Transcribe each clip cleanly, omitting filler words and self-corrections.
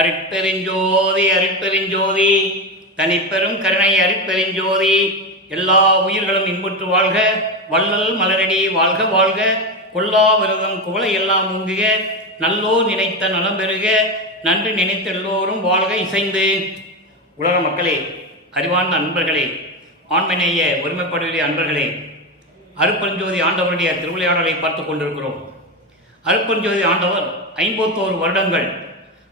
அருட்பெருஞ்சோதி அருட்பெருஞ்சோதி தனிப்பெரும் கருணை அருட்பெருஞ்சோதி. எல்லா உயிர்களும் இன்புற்று வாழ்க, வள்ளல் மலரடி வாழ்க வாழ்க, கொல்லா விரதம் குவளை எல்லாம் ஊங்குக, நல்லோர் நினைத்த நலம் பெறுக, நன்று நினைத்த எல்லோரும் வாழ்க இசைந்து. உலக மக்களே, அறிவார்ந்த அன்பர்களே, ஆண்மநேய ஒருமைப்படுகிற அன்பர்களே, அருட்பெருஞ்சோதி ஆண்டவருடைய திருவிளையாடலை பார்த்து கொண்டிருக்கிறோம். அருட்பெருஞ்சோதி ஆண்டவர் 51 வருடங்கள்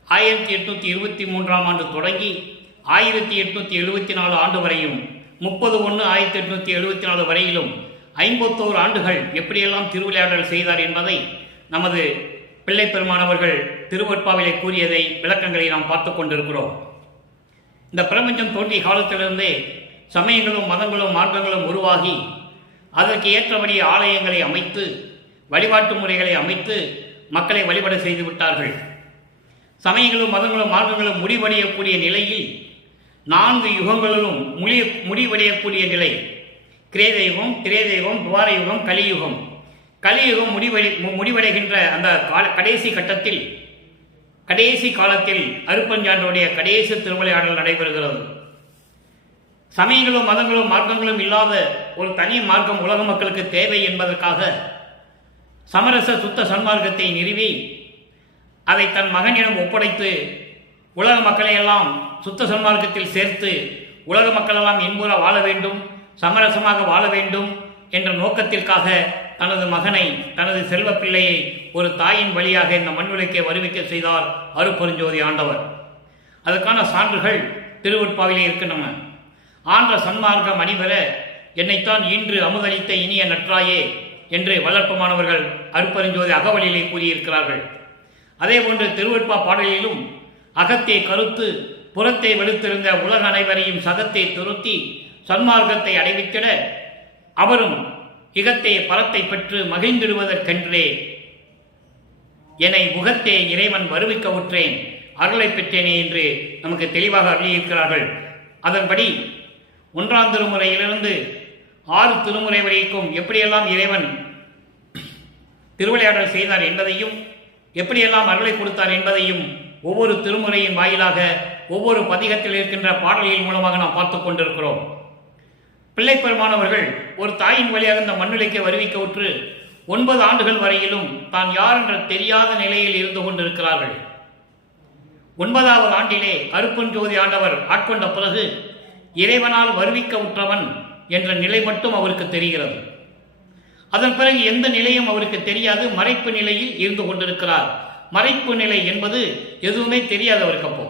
1823ஆம் ஆண்டு தொடங்கி 1874 ஆண்டு வரையும் 30/1/1874 வரையிலும் 51 ஆண்டுகள் எப்படியெல்லாம் திருவிளையாடல் செய்தார் என்பதை நமது பிள்ளை பெருமானவர்கள் திருவற்பாவிலே கூறியதை விளக்கங்களை நாம் பார்த்து கொண்டிருக்கிறோம். இந்த பிரபஞ்சம் தோன்றிய காலத்திலிருந்தே சமயங்களும் மதங்களும் மார்க்கங்களும் உருவாகி அதற்கு ஏற்றபடி ஆலயங்களை அமைத்து வழிபாட்டு முறைகளை அமைத்து மக்களை வழிபட செய்து விட்டார்கள். சமயங்களும் மதங்களும் மார்க்கங்களும் முடிவடையக்கூடிய நிலையில் 4 யுகங்களிலும் முடிவடையக்கூடிய நிலை கிரேதயுகம், திரேதயுகம், துவார யுகம், கலியுகம். கலியுகம் முடிவடைகின்ற அந்த கடைசி கட்டத்தில் கடைசி காலத்தில் அருட்பெருஞ்சாண்டவருடைய கடைசி திருவிளையாடல் நடைபெறுகிறது. சமயங்களும் மதங்களும் மார்க்கங்களும் இல்லாத ஒரு தனி மார்க்கம் உலக மக்களுக்கு தேவை என்பதற்காக சமரச சுத்த சன்மார்க்கத்தை நிறுவி அதை தன் மகனிடம் ஒப்படைத்து உலக மக்களையெல்லாம் சுத்த சன்மார்க்கத்தில் சேர்த்து உலக மக்களெல்லாம் இன்புற வாழ வேண்டும், சமரசமாக வாழ வேண்டும் என்ற நோக்கத்திற்காக தனது மகனை, தனது செல்வ பிள்ளையை ஒரு தாயின் வழியாக இந்த மண்ணுலகை வருவிக்க செய்தார் அருட்பெருஞ்சோதி ஆண்டவர். அதற்கான சான்றுகள் திருவற்பாவிலே இருக்கின்றன. ஆன்ற சன்மார்க்கம் அணிபெற என்னைத்தான் இன்று அமுதளித்த இனிய நற்றாயே என்று வளர்ப்பமானவர்கள் அருட்பெருஞ்சோதி அகவலிலே கூறியிருக்கிறார்கள். அதேபோன்று திருவெட்பா பாடலிலும் அகத்தை கருத்து புறத்தை வெளுத்திருந்த உலக அனைவரையும் சகத்தை துருத்தி சன்மார்க்கத்தை அடைவித்திட அவரும் இகத்தை பரத்தை பெற்று மகிழ்ந்திடுவதற்கென்றே என்னை முகத்தே இறைவன் வருவிக்க உற்றேன், அருளை பெற்றேனே என்று நமக்கு தெளிவாக அருளியிருக்கிறார்கள். அதன்படி 1ஆம் திருமுறையிலிருந்து 6 திருமுறை வரைக்கும் எப்படியெல்லாம் இறைவன் திருவிளையாடல் செய்தார் என்பதையும் எப்படியெல்லாம் அருளை கொடுத்தார் என்பதையும் ஒவ்வொரு திருமுறையின் வாயிலாக ஒவ்வொரு பதிகத்தில் இருக்கின்ற பாடல்களின் மூலமாக நாம் பார்த்து கொண்டிருக்கிறோம். பிள்ளை பெருமானவர்கள் ஒரு தாயின் வழியாக இந்த மண்ணுலகை வருவிக்க உற்று 9 ஆண்டுகள் வரையிலும் தான் யார் என்ற தெரியாத நிலையில் இருந்து கொண்டிருக்கிறார்கள். 9வது ஆண்டிலே அருட்பெருஞ்சோதி ஆண்டவர் ஆட்கொண்ட பிறகு இறைவனால் வருவிக்க உற்றவன் என்ற நிலை மட்டும் அவருக்கு தெரிகிறது. அதன் பிறகு எந்த நிலையும் அவருக்கு தெரியாது, மறைப்பு நிலையில் இருந்து கொண்டிருக்கிறார். மறைப்பு நிலை என்பது எதுவுமே தெரியாதவருக்கு. அப்போ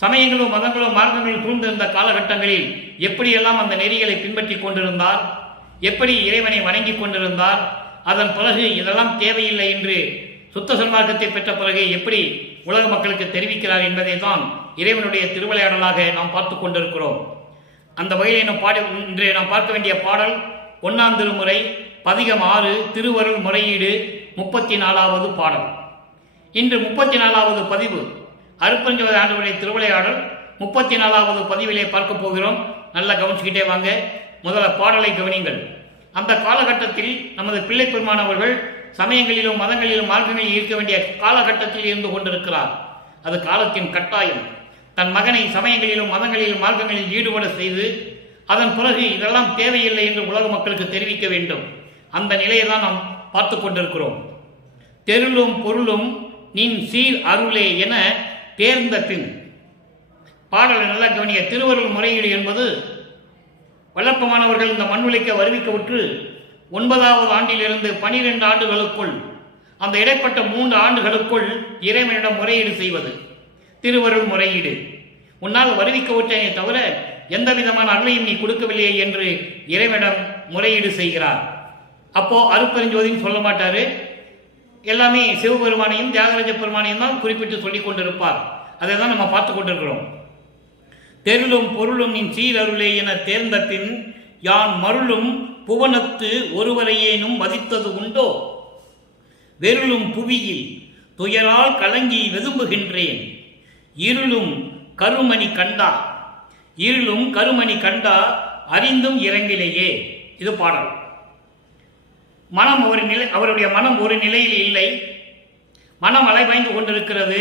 சமயங்களும் மதங்களும் மார்க்கங்களும் சூழ்ந்திருந்த காலகட்டங்களில் எப்படியெல்லாம் அந்த நெறிகளை பின்பற்றி கொண்டிருந்தார், எப்படி இறைவனை வணங்கி கொண்டிருந்தார், அதன் பிறகு இதெல்லாம் தேவையில்லை என்று சுத்த சன்மார்க்கத்தை பெற்ற பிறகு எப்படி உலக மக்களுக்கு தெரிவிக்கிறார் என்பதை தான் இறைவனுடைய திருவிளையாடலாக நாம் பார்த்து கொண்டிருக்கிறோம். அந்த வகையில் இன்று நாம் பார்க்க வேண்டிய பாடல் 1ஆம் திருமுறை பதிகம் 6 திருவருள் முறையீடு 34வது பாடல். இன்று 34வது பதிவு அருட்பெருஞ்சோதி ஆண்டவருடைய திருவிளையாடல் 34வது பதிவிலே பார்க்க போகிறோம். நல்லா கவனிச்சுக்கிட்டே வாங்க. முதல்ல பாடலை கவனிங்கள். அந்த காலகட்டத்தில் நமது பிள்ளை பெருமானவர்கள் சமயங்களிலும் மதங்களிலும் மார்க்கங்களில் இருக்க வேண்டிய காலகட்டத்தில் இருந்து கொண்டிருக்கிறார். அது காலத்தின் கட்டாயம். தன் மகனை சமயங்களிலும் மதங்களிலும் மார்க்கங்களில் ஈடுபட செய்து அதன் பிறகு இதெல்லாம் தேவையில்லை என்று உலக மக்களுக்கு தெரிவிக்க வேண்டும். அந்த நிலையை தான் நாம் பார்த்து கொண்டிருக்கிறோம். தெருளும் பொருளும் நின் சீர் அருளே என தேர்ந்த பின் பாடலை நல்லா கவனிய. திருவருள் முறையீடு என்பது வல்லப்பமானவர்கள் இந்த மண்ணுலகை வருவிக்க உற்று 9வது ஆண்டிலிருந்து 12 ஆண்டுகளுக்குள் அந்த இடைப்பட்ட 3 ஆண்டுகளுக்குள் இறைவனிடம் முறையீடு செய்வது திருவருள் முறையீடு. உன்னால் வருவிக்க விட்டேனே தவிர எந்த விதமான அருளையும் நீ கொடுக்கவில்லையே என்று இறைவனிடம் முறையீடு செய்கிறார். அப்போ அருட்பெருஞ்சோதின்னு சொல்ல மாட்டாரு, எல்லாமே சிவபெருமானையும் தியாகராஜ பெருமானையும் தான் குறிப்பிட்டு சொல்லிக் கொண்டிருப்பார். அதை தான் நம்ம பார்த்து கொண்டிருக்கிறோம். தெருளும் பொருளும் நின் சீரருளே என தேர்ந்த பின் யான் மருளும் புவனத்து ஒருவரையேனும் மதித்தது உண்டோ, வெருளும் புவியில் துயரால் கலங்கி வெதும்புகின்றேன், இருளும் கருமணி கண்டா இருளும் கருமணி கண்டா அறிந்தும் இறங்கிலேயே. இது பாடல். அவருடைய மனம் ஒரு நிலையில் இல்லை. மனம் அலைபாய்ந்து கொண்டிருக்கிறது.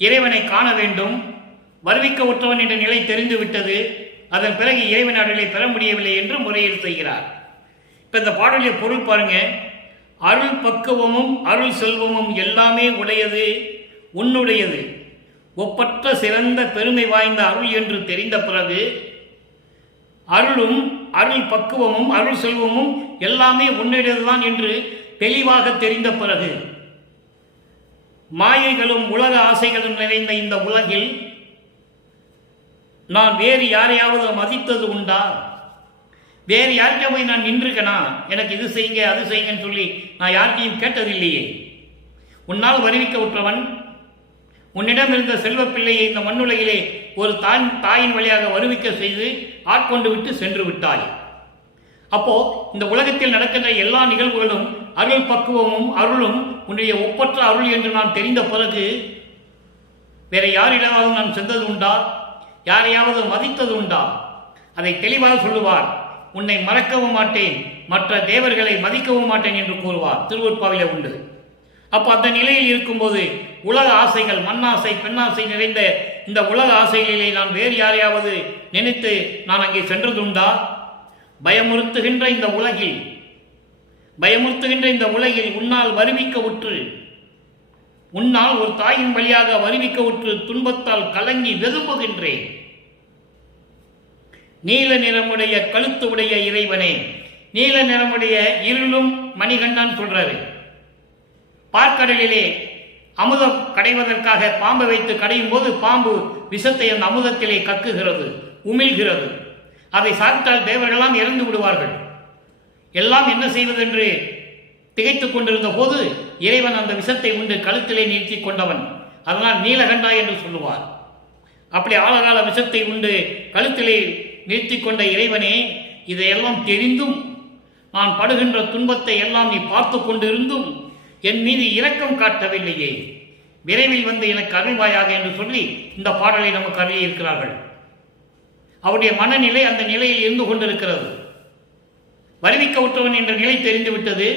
இறைவனை காண வேண்டும், வருவிக்க உற்றவன் என்ற நிலை தெரிந்துவிட்டது, அதன் பிறகு இறைவன் அருளை பெற முடியவில்லை என்று முறையீடு செய்கிறார். இப்போ இந்த பாடலிய பொருள் பாருங்க. அருள் பக்குவமும் அருள் செல்வமும் எல்லாமே உடையது உன்னுடையது, ஒப்பற்ற சிறந்த பெருமை வாய்ந்த அருள் என்று தெரிந்த பிறகு அருளும் அருள் பக்குவமும் அருள் செல்வமும் எல்லாமே உன்னுடையதுதான் என்று தெளிவாக தெரிந்த பிறகு மாயைகளும் உலக ஆசைகளும் நிறைந்த இந்த உலகில் நான் வேறு யாரையாவது மதித்தது உண்டா? வேறு யார்கிட்ட போய் நான் நின்றுக்கனா, எனக்கு இது செய்யுங்க அது செய்யுங்கன்னு சொல்லி நான் யார்கிட்டையும் கேட்டதில்லையே. உன்னால் வருவிக்க உற்றவன், உன்னிடம் இருந்த செல்வ பிள்ளையை இந்த மண்ணுலகிலே ஒரு தாயின் வழியாக வருவிக்க செய்து ஆட்கொண்டு விட்டு சென்று விட்டாய். அப்போ இந்த உலகத்தில் நடக்கின்ற எல்லா நிகழ்வுகளும் அருள் பக்குவமும் அருளும் உன்னுடைய ஒப்பற்ற அருள் என்று நான் தெரிந்த பிறகு வேற யாரிடமாவது நான் சென்றது உண்டா? யாரையாவது மதித்தது உண்டா? அதை தெளிவாக சொல்லுவார். உன்னை மறக்கவும் மாட்டேன், மற்ற தேவர்களை மதிக்கவும் மாட்டேன் என்று கூறுவார். திருவொற்பாவிலே உண்டு. அப்போ அந்த நிலையில் இருக்கும்போது உலக ஆசைகள், மண்ணாசை பெண்ணாசை நிறைந்த இந்த உலக ஆசைகளிலே நான் வேறு யாரையாவது நினைத்து நான் அங்கே சென்றதுண்டா? பயமுறுத்துகின்ற இந்த உலகில் உன்னால் வருவிக்க உற்று, உன்னால் ஒரு தாயின் வழியாக வருவிக்க உற்று துன்பத்தால் கலங்கி வெதும்புகின்றேன். நீல நிறமுடைய கழுத்து உடைய இறைவனே, நீல நிறமுடைய இருளும் மணிகண்டான் சொல்றாரு. பார்க்கடலிலே அமுதம் கடைவதற்காக பாம்பை வைத்து கடையும் போது பாம்பு விஷத்தை அந்த அமுதத்திலே கக்குகிறது, உமிழ்கிறது. அதை சாப்பிட்டால் தேவர்களெல்லாம் இறந்து விடுவார்கள். எல்லாம் என்ன செய்வதென்று திகைத்துக் கொண்டிருந்த போது இறைவன் அந்த விஷத்தை உண்டு கழுத்திலே நிறுத்தி கொண்டவன். அதனால் நீலகண்டா என்று சொல்லுவார். அப்படி ஆழகால விஷத்தை உண்டு கழுத்திலே நிறுத்தி கொண்ட இறைவனே, இதையெல்லாம் தெரிந்தும் நான் படுகின்ற துன்பத்தை எல்லாம் நீ பார்த்து கொண்டிருந்தும் என் மீது இரக்கம் காட்டவில்லையே, விரைவில் வந்து எனக்கு அருள்வாயாக என்று சொல்லி இந்த பாடலை நமக்கு அருளியிருக்கிறார்கள். அவருடைய மனநிலை அந்த நிலையில் இருந்து கொண்டிருக்கிறது. வருவிக்க உற்றவன் என்ற நிலை தெரிந்துவிட்டது.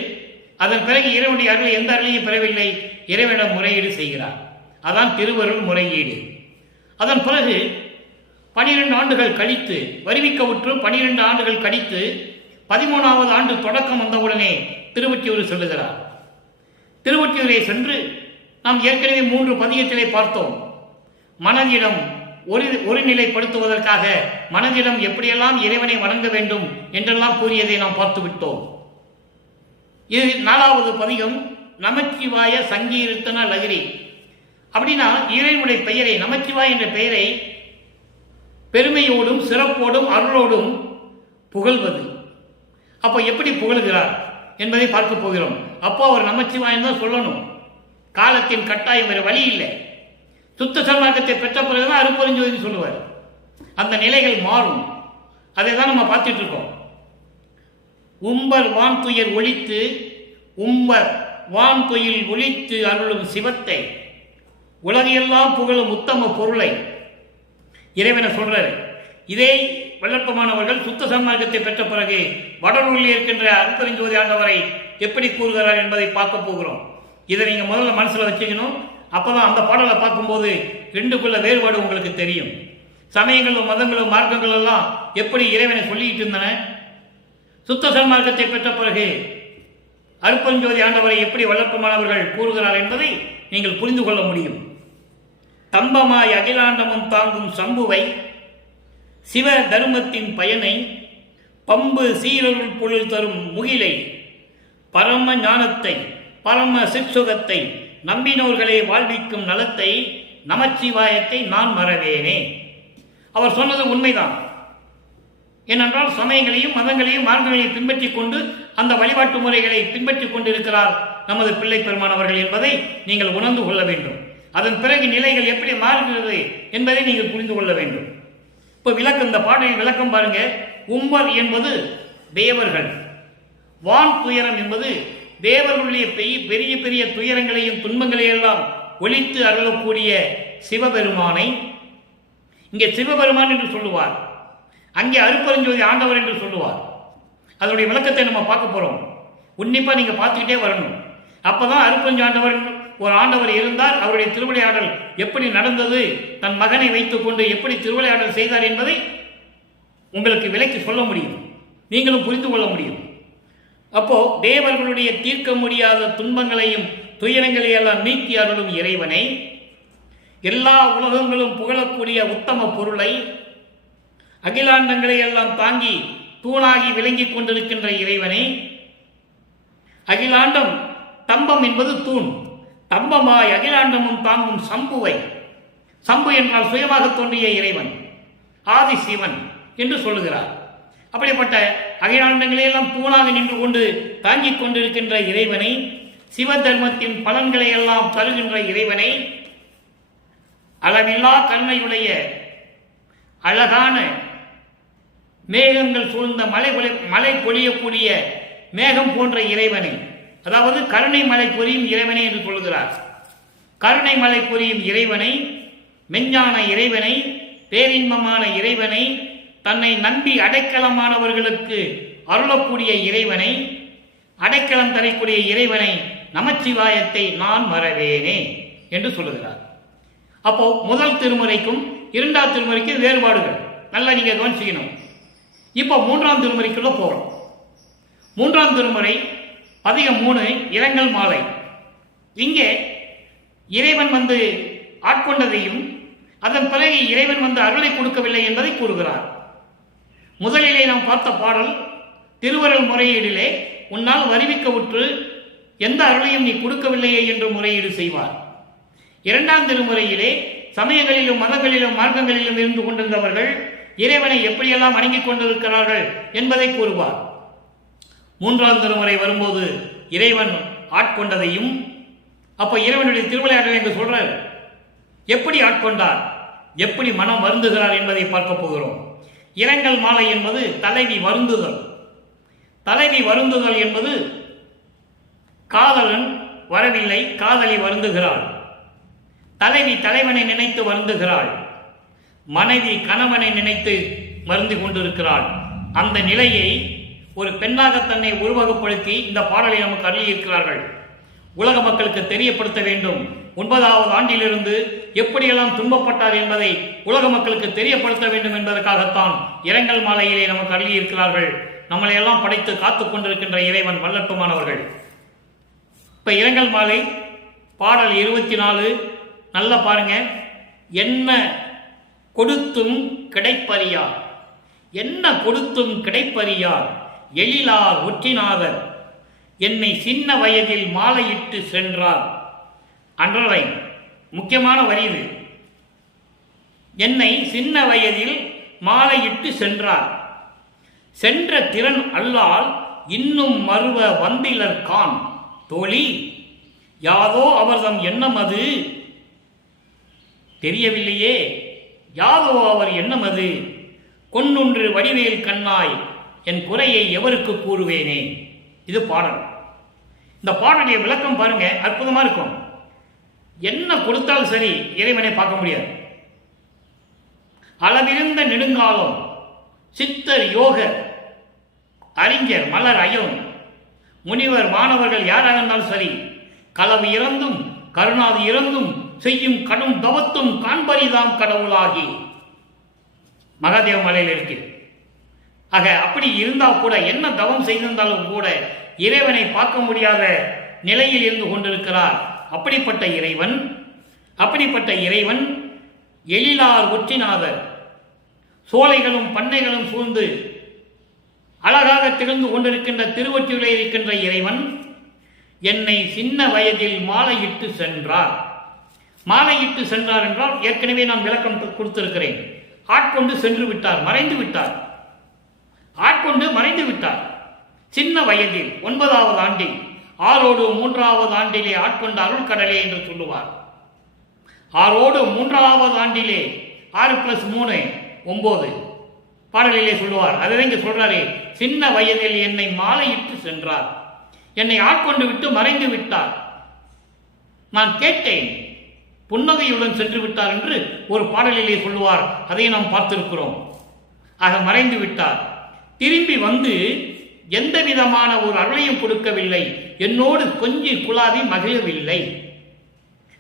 அதன் பிறகு இறைவனுடைய அருளை எந்த அருளையும் பெறவில்லை, இறைவனிடம் முறையீடு செய்கிறார். அதான் திருவருள் முறையீடு. அதன் பிறகு 12 ஆண்டுகள் கழித்து, வருவிக்க உற்று 12 ஆண்டுகள் கழித்து 13வது ஆண்டு தொடக்கம் வந்தவுடனே திருவொற்றியூர் செல்லுகிறார். திருவொற்றியூரை சென்று நாம் ஏற்கனவே 3 பதிகத்திலே பார்த்தோம். மனதிடம் ஒரு நிலைப்படுத்துவதற்காக மனதிடம் எப்படியெல்லாம் இறைவனை வணங்க வேண்டும் என்றெல்லாம் கூறியதை நாம் பார்த்து விட்டோம். இது 4வது பதிகம் நமச்சிவாய சங்கீர்த்தன லகிரி. அப்படின்னா இறைவனுடைய பெயரை, நமச்சிவாய் என்ற பெயரை பெருமையோடும் சிறப்போடும் அருளோடும் புகழ்வது. அப்போ எப்படி புகழ்கிறார் என்பதை பார்க்க போகிறோம். அப்போ அவர் நமச்சிவாயம் தான் சொல்லணும். காலத்தின் கட்டாயம் வேறு வழி இல்லை. சுத்த சன்மார்க்கத்தை பெற்ற பிறகுதான் அருட்பெருஞ்சோதி சொல்லுவார். அந்த நிலைகள் மாறும். அதை தான் நம்ம பார்த்துட்டு இருக்கோம். உம்பர் வான் துயர் ஒழித்து, உம்பர் வான் துயில் ஒழித்து அருளும் சிவத்தை, உலகையெல்லாம் புகழும் உத்தம பொருளை இறைவனை சொல்றாரு. இதே வல்லற்பமானவர்கள் சுத்த சன்மார்க்கத்தை பெற்ற பிறகு வடலூரில் இருக்கின்ற அருட்பெருஞ்சோதி ஆண்டவரை எப்படி கூறுகிறார் என்பதை பார்க்க போகிறோம். இதை நீங்க முதல்ல மனசுல வச்சுக்கணும். அப்பதான் அந்த பாடலை பார்க்கும்போது ரெண்டுக்குள்ள வேறுபாடு உங்களுக்கு தெரியும். சமயங்களும் மதங்களும் மார்க்கங்கள் எல்லாம் எப்படி இறைவனை சொல்லிட்டு இருந்தன, சுத்த சன்மார்க்கத்தை பெற்ற பிறகு அருட்பெருஞ்சோதி ஆண்டவரை எப்படி வல்லற்பமானவர்கள் கூறுகிறார் என்பதை நீங்கள் புரிந்து கொள்ள முடியும். தம்பமாய் அகிலாண்டமும் தாங்கும் சம்புவை, சிவ தர்மத்தின் பயனை, பம்பு சீரருள் பொருள் தரும் முகிலை, பரம ஞானத்தை, பரம சிற்சுகத்தை, நம்பினோர்களை வாழ்விக்கும் நலத்தை, நமச்சிவாயத்தை நான் மறவேனே. அவர் சொன்னது உண்மைதான். ஏனென்றால் சமயங்களையும் மதங்களையும் மார்க்கங்களையும் பின்பற்றி கொண்டு அந்த வழிபாட்டு முறைகளை பின்பற்றி கொண்டிருக்கிறார் நமது பிள்ளை பெருமானவர்கள் என்பதை நீங்கள் உணர்ந்து கொள்ள வேண்டும். அதன் பிறகு நிலைகள் எப்படி மாறுகிறது என்பதை நீங்கள் புரிந்து கொள்ள வேண்டும். இப்போ விளக்கம், இந்த பாடலின் விளக்கம் பாருங்க. உம்பர் என்பது தேவர்கள், வான் துயரம் என்பது தேவர்களுடைய பெரிய பெரிய துயரங்களையும் துன்பங்களையும் எல்லாம் ஒழித்து அருளக்கூடிய சிவபெருமானை இங்கே சிவபெருமான் என்று சொல்லுவார், அங்கே அருட்பெருஞ்சோதி ஆண்டவர் என்று சொல்லுவார். அதனுடைய விளக்கத்தை நம்ம பார்க்க போறோம். உன்னிப்பா நீங்க பார்த்துக்கிட்டே வரணும். அப்பதான் அருட்பெருஞ்சோதி ஆண்டவர் ஒரு ஆண்டவர் இருந்தார், அவருடைய திருவிளையாடல் எப்படி நடந்தது, தன் மகனை வைத்துக் கொண்டு எப்படி திருவிளையாடல் செய்தார் என்பதை உங்களுக்கு விலைக்கு சொல்ல முடியும், நீங்களும் புரிந்து கொள்ள முடியும். அப்போ தேவர்களுடைய தீர்க்க முடியாத துன்பங்களையும் துயரங்களையும் எல்லாம் நீக்கி அருளும் இறைவனை, எல்லா உலகங்களும் புகழக்கூடிய உத்தம பொருளை, அகிலாண்டங்களை எல்லாம் தாங்கி தூணாகி விளங்கிக் கொண்டிருக்கின்ற இறைவனை, அகிலாண்டம் தம்பம் என்பது தூண், தம்பமாய் அகிலாண்டமும் தாங்கும் சம்புவை, சம்பு என்றால் சுயமாக தோன்றிய இறைவன், ஆதி சிவன் என்று சொல்லுகிறார். அப்படிப்பட்ட அகிலாண்டங்களையெல்லாம் தூணாக நின்று கொண்டு தாங்கிக் கொண்டிருக்கின்ற இறைவனை, சிவ தர்மத்தின் பலன்களை எல்லாம் தருகின்ற இறைவனை, அளவில்லா கருணையுடைய அழகான மேகங்கள் சூழ்ந்த மழை பொழியக்கூடிய மேகம் போன்ற இறைவனை, அதாவது கருணை மழை பொழியும் இறைவனை என்று சொல்கிறார். கருணை மழை பொழியும் இறைவனை, மெஞ்ஞான இறைவனை, பேரின்பமான இறைவனை, தன்னை நம்பி அடைக்கலமானவர்களுக்கு அருளக்கூடிய இறைவனை, அடைக்கலம் தரக்கூடிய இறைவனை, நமச்சிவாயத்தை நான் மறவேனே என்று சொல்லுகிறார். அப்போ முதல் திருமுறைக்கும் இரண்டாவது திருமுறைக்கும் வேறுபாடுகள் நல்லா நீங்க கவனிச்சுக்கணும். இப்போ மூன்றாம் திருமுறைக்குள்ள போறோம். மூன்றாம் திருமுறை பதிகம் 3 இரங்கல் மாலை. இங்கே இறைவன் வந்து ஆட்கொண்டதையும் அதன் பிறகு இறைவன் வந்து அருளை கொடுக்கவில்லை என்பதை கூறுகிறார். முதலிலே நாம் பார்த்த பாடல் திருவருள் முறையீடிலே உன்னால் வருவிக்க உற்று எந்த அருளையும் நீ கொடுக்கவில்லையே என்று முறையீடு செய்வார். இரண்டாம் திருமுறையிலே சமயங்களிலும் மதங்களிலும் மார்க்கங்களிலும் இருந்து கொண்டிருந்தவர்கள் இறைவனை எப்படியெல்லாம் வணங்கிக் கொண்டிருக்கிறார்கள் என்பதை கூறுவார். மூன்றாம் திருமுறை வரும்போது இறைவன் ஆட்கொண்டதையும், அப்ப இறைவனுடைய திருவிளையாடலை என்று சொல்றார். எப்படி ஆட்கொண்டார், எப்படி மனம் வருந்துகிறார் என்பதை பார்க்க போகிறோம். இரங்கல் மாலை என்பது தலைவி வருந்துதல். தலைவி வருந்துதல் என்பது காதலன் வரவில்லை, காதலி வருந்துகிறாள். தலைவி தலைவனை நினைத்து வருந்துகிறாள், மனைவி கணவனை நினைத்து மருந்து கொண்டிருக்கிறாள். அந்த நிலையை ஒரு பெண்ணாக தன்னை உருவகப்படுத்தி இந்த பாடலை நமக்கு அருளியிருக்கிறார்கள். உலக மக்களுக்கு தெரியப்படுத்த வேண்டும். 9வது ஆண்டிலிருந்து எப்படியெல்லாம் துன்பப்பட்டார் என்பதை உலக மக்களுக்கு தெரியப்படுத்த வேண்டும் என்பதற்காகத்தான் இரங்கல் மாலையிலே நமக்கு அருளியிருக்கிறார்கள். நம்மளை எல்லாம் படைத்து காத்துக் கொண்டிருக்கின்ற இறைவன் வல்லட்டுமானவர்கள். இப்ப இரங்கல் மாலை பாடல் 24 நல்லா பாருங்க. என்ன கொடுத்தும் கிடைப்பறியார், என்ன கொடுத்தும் கிடைப்பறியார், எழிலார் ஒற்றினாதர், என்னை சின்ன வயதில் மாலையிட்டு சென்றார். அன்றரை முக்கியமான வரி இது. என்னை சின்ன வயதில் மாலையிட்டு சென்றார். சென்ற திறன் அல்லால் இன்னும் மறுவ வந்திலர் கான் தோழி, யாதோ அவர்தம் எண்ணம் அது தெரியவில்லையே, யாதோ அவர் எண்ணம் அது கொன்னொன்று வடிவேல் கண்ணாய், என் குறையை எவருக்கு கூறுவேனே. இது பாடல். இந்த பாடலுடைய விளக்கம் பாருங்க, அற்புதமா இருக்கும். என்ன கொடுத்தாலும் சரி இறைவனை பார்க்க முடியாது. அளவிருந்த நெடுங்காலம் சித்தர் யோக அறிஞர் மலர் அயோன் முனிவர் மாணவர்கள் யாராக இருந்தாலும் சரி, களவு இறந்தும் கருணாது இறந்தும் செய்யும் கடும் தவத்தும் காண்பரிதாம் கடவுளாகி மகாதேவ மலையில் இருக்கிறது. ஆக அப்படி இருந்தால் கூட, என்ன தவம் செய்திருந்தாலும் கூட இறைவனை பார்க்க முடியாத நிலையில் இருந்து கொண்டிருக்கிறார். அப்படிப்பட்ட இறைவன் எழிலார் ஒற்றினாதர், சோலைகளும் பண்ணைகளும் சூழ்ந்து அழகாக திகழ்ந்து கொண்டிருக்கின்ற திருவொற்றியிலே இருக்கின்ற இறைவன் என்னை சின்ன வயதில் மாலையிட்டு சென்றார். மாலையிட்டு சென்றார் என்றால் ஏற்கனவே நான் விளக்கம் கொடுத்திருக்கிறேன். ஆட்கொண்டு சென்று விட்டார், மறைந்து விட்டார். ஆட்கொண்டு மறைந்து விட்டார். சின்ன வயதில் 9வது ஆண்டில், ஆரோடு 3வது ஆண்டிலே ஆட்கொண்ட அருள் கடலே என்று சொல்லுவார். ஆரோடு 3வது ஆண்டிலே 6+3 9 பாடலிலே சொல்லுவார். அதை இங்கே சொல்றாரே, சின்ன வயதில் என்னை மாலையிட்டு சென்றார், என்னை ஆட்கொண்டு விட்டு மறைந்து விட்டார். நான் கேட்டேன், புன்னகையுடன் சென்று விட்டார் என்று ஒரு பாடலிலே சொல்லுவார். அதை நாம் பார்த்திருக்கிறோம். ஆக மறைந்து விட்டார். திரும்பி வந்து எந்த விதமான ஒரு அருளையும் கொடுக்கவில்லை, என்னோடு கொஞ்சி குழாவி மகிழவில்லை.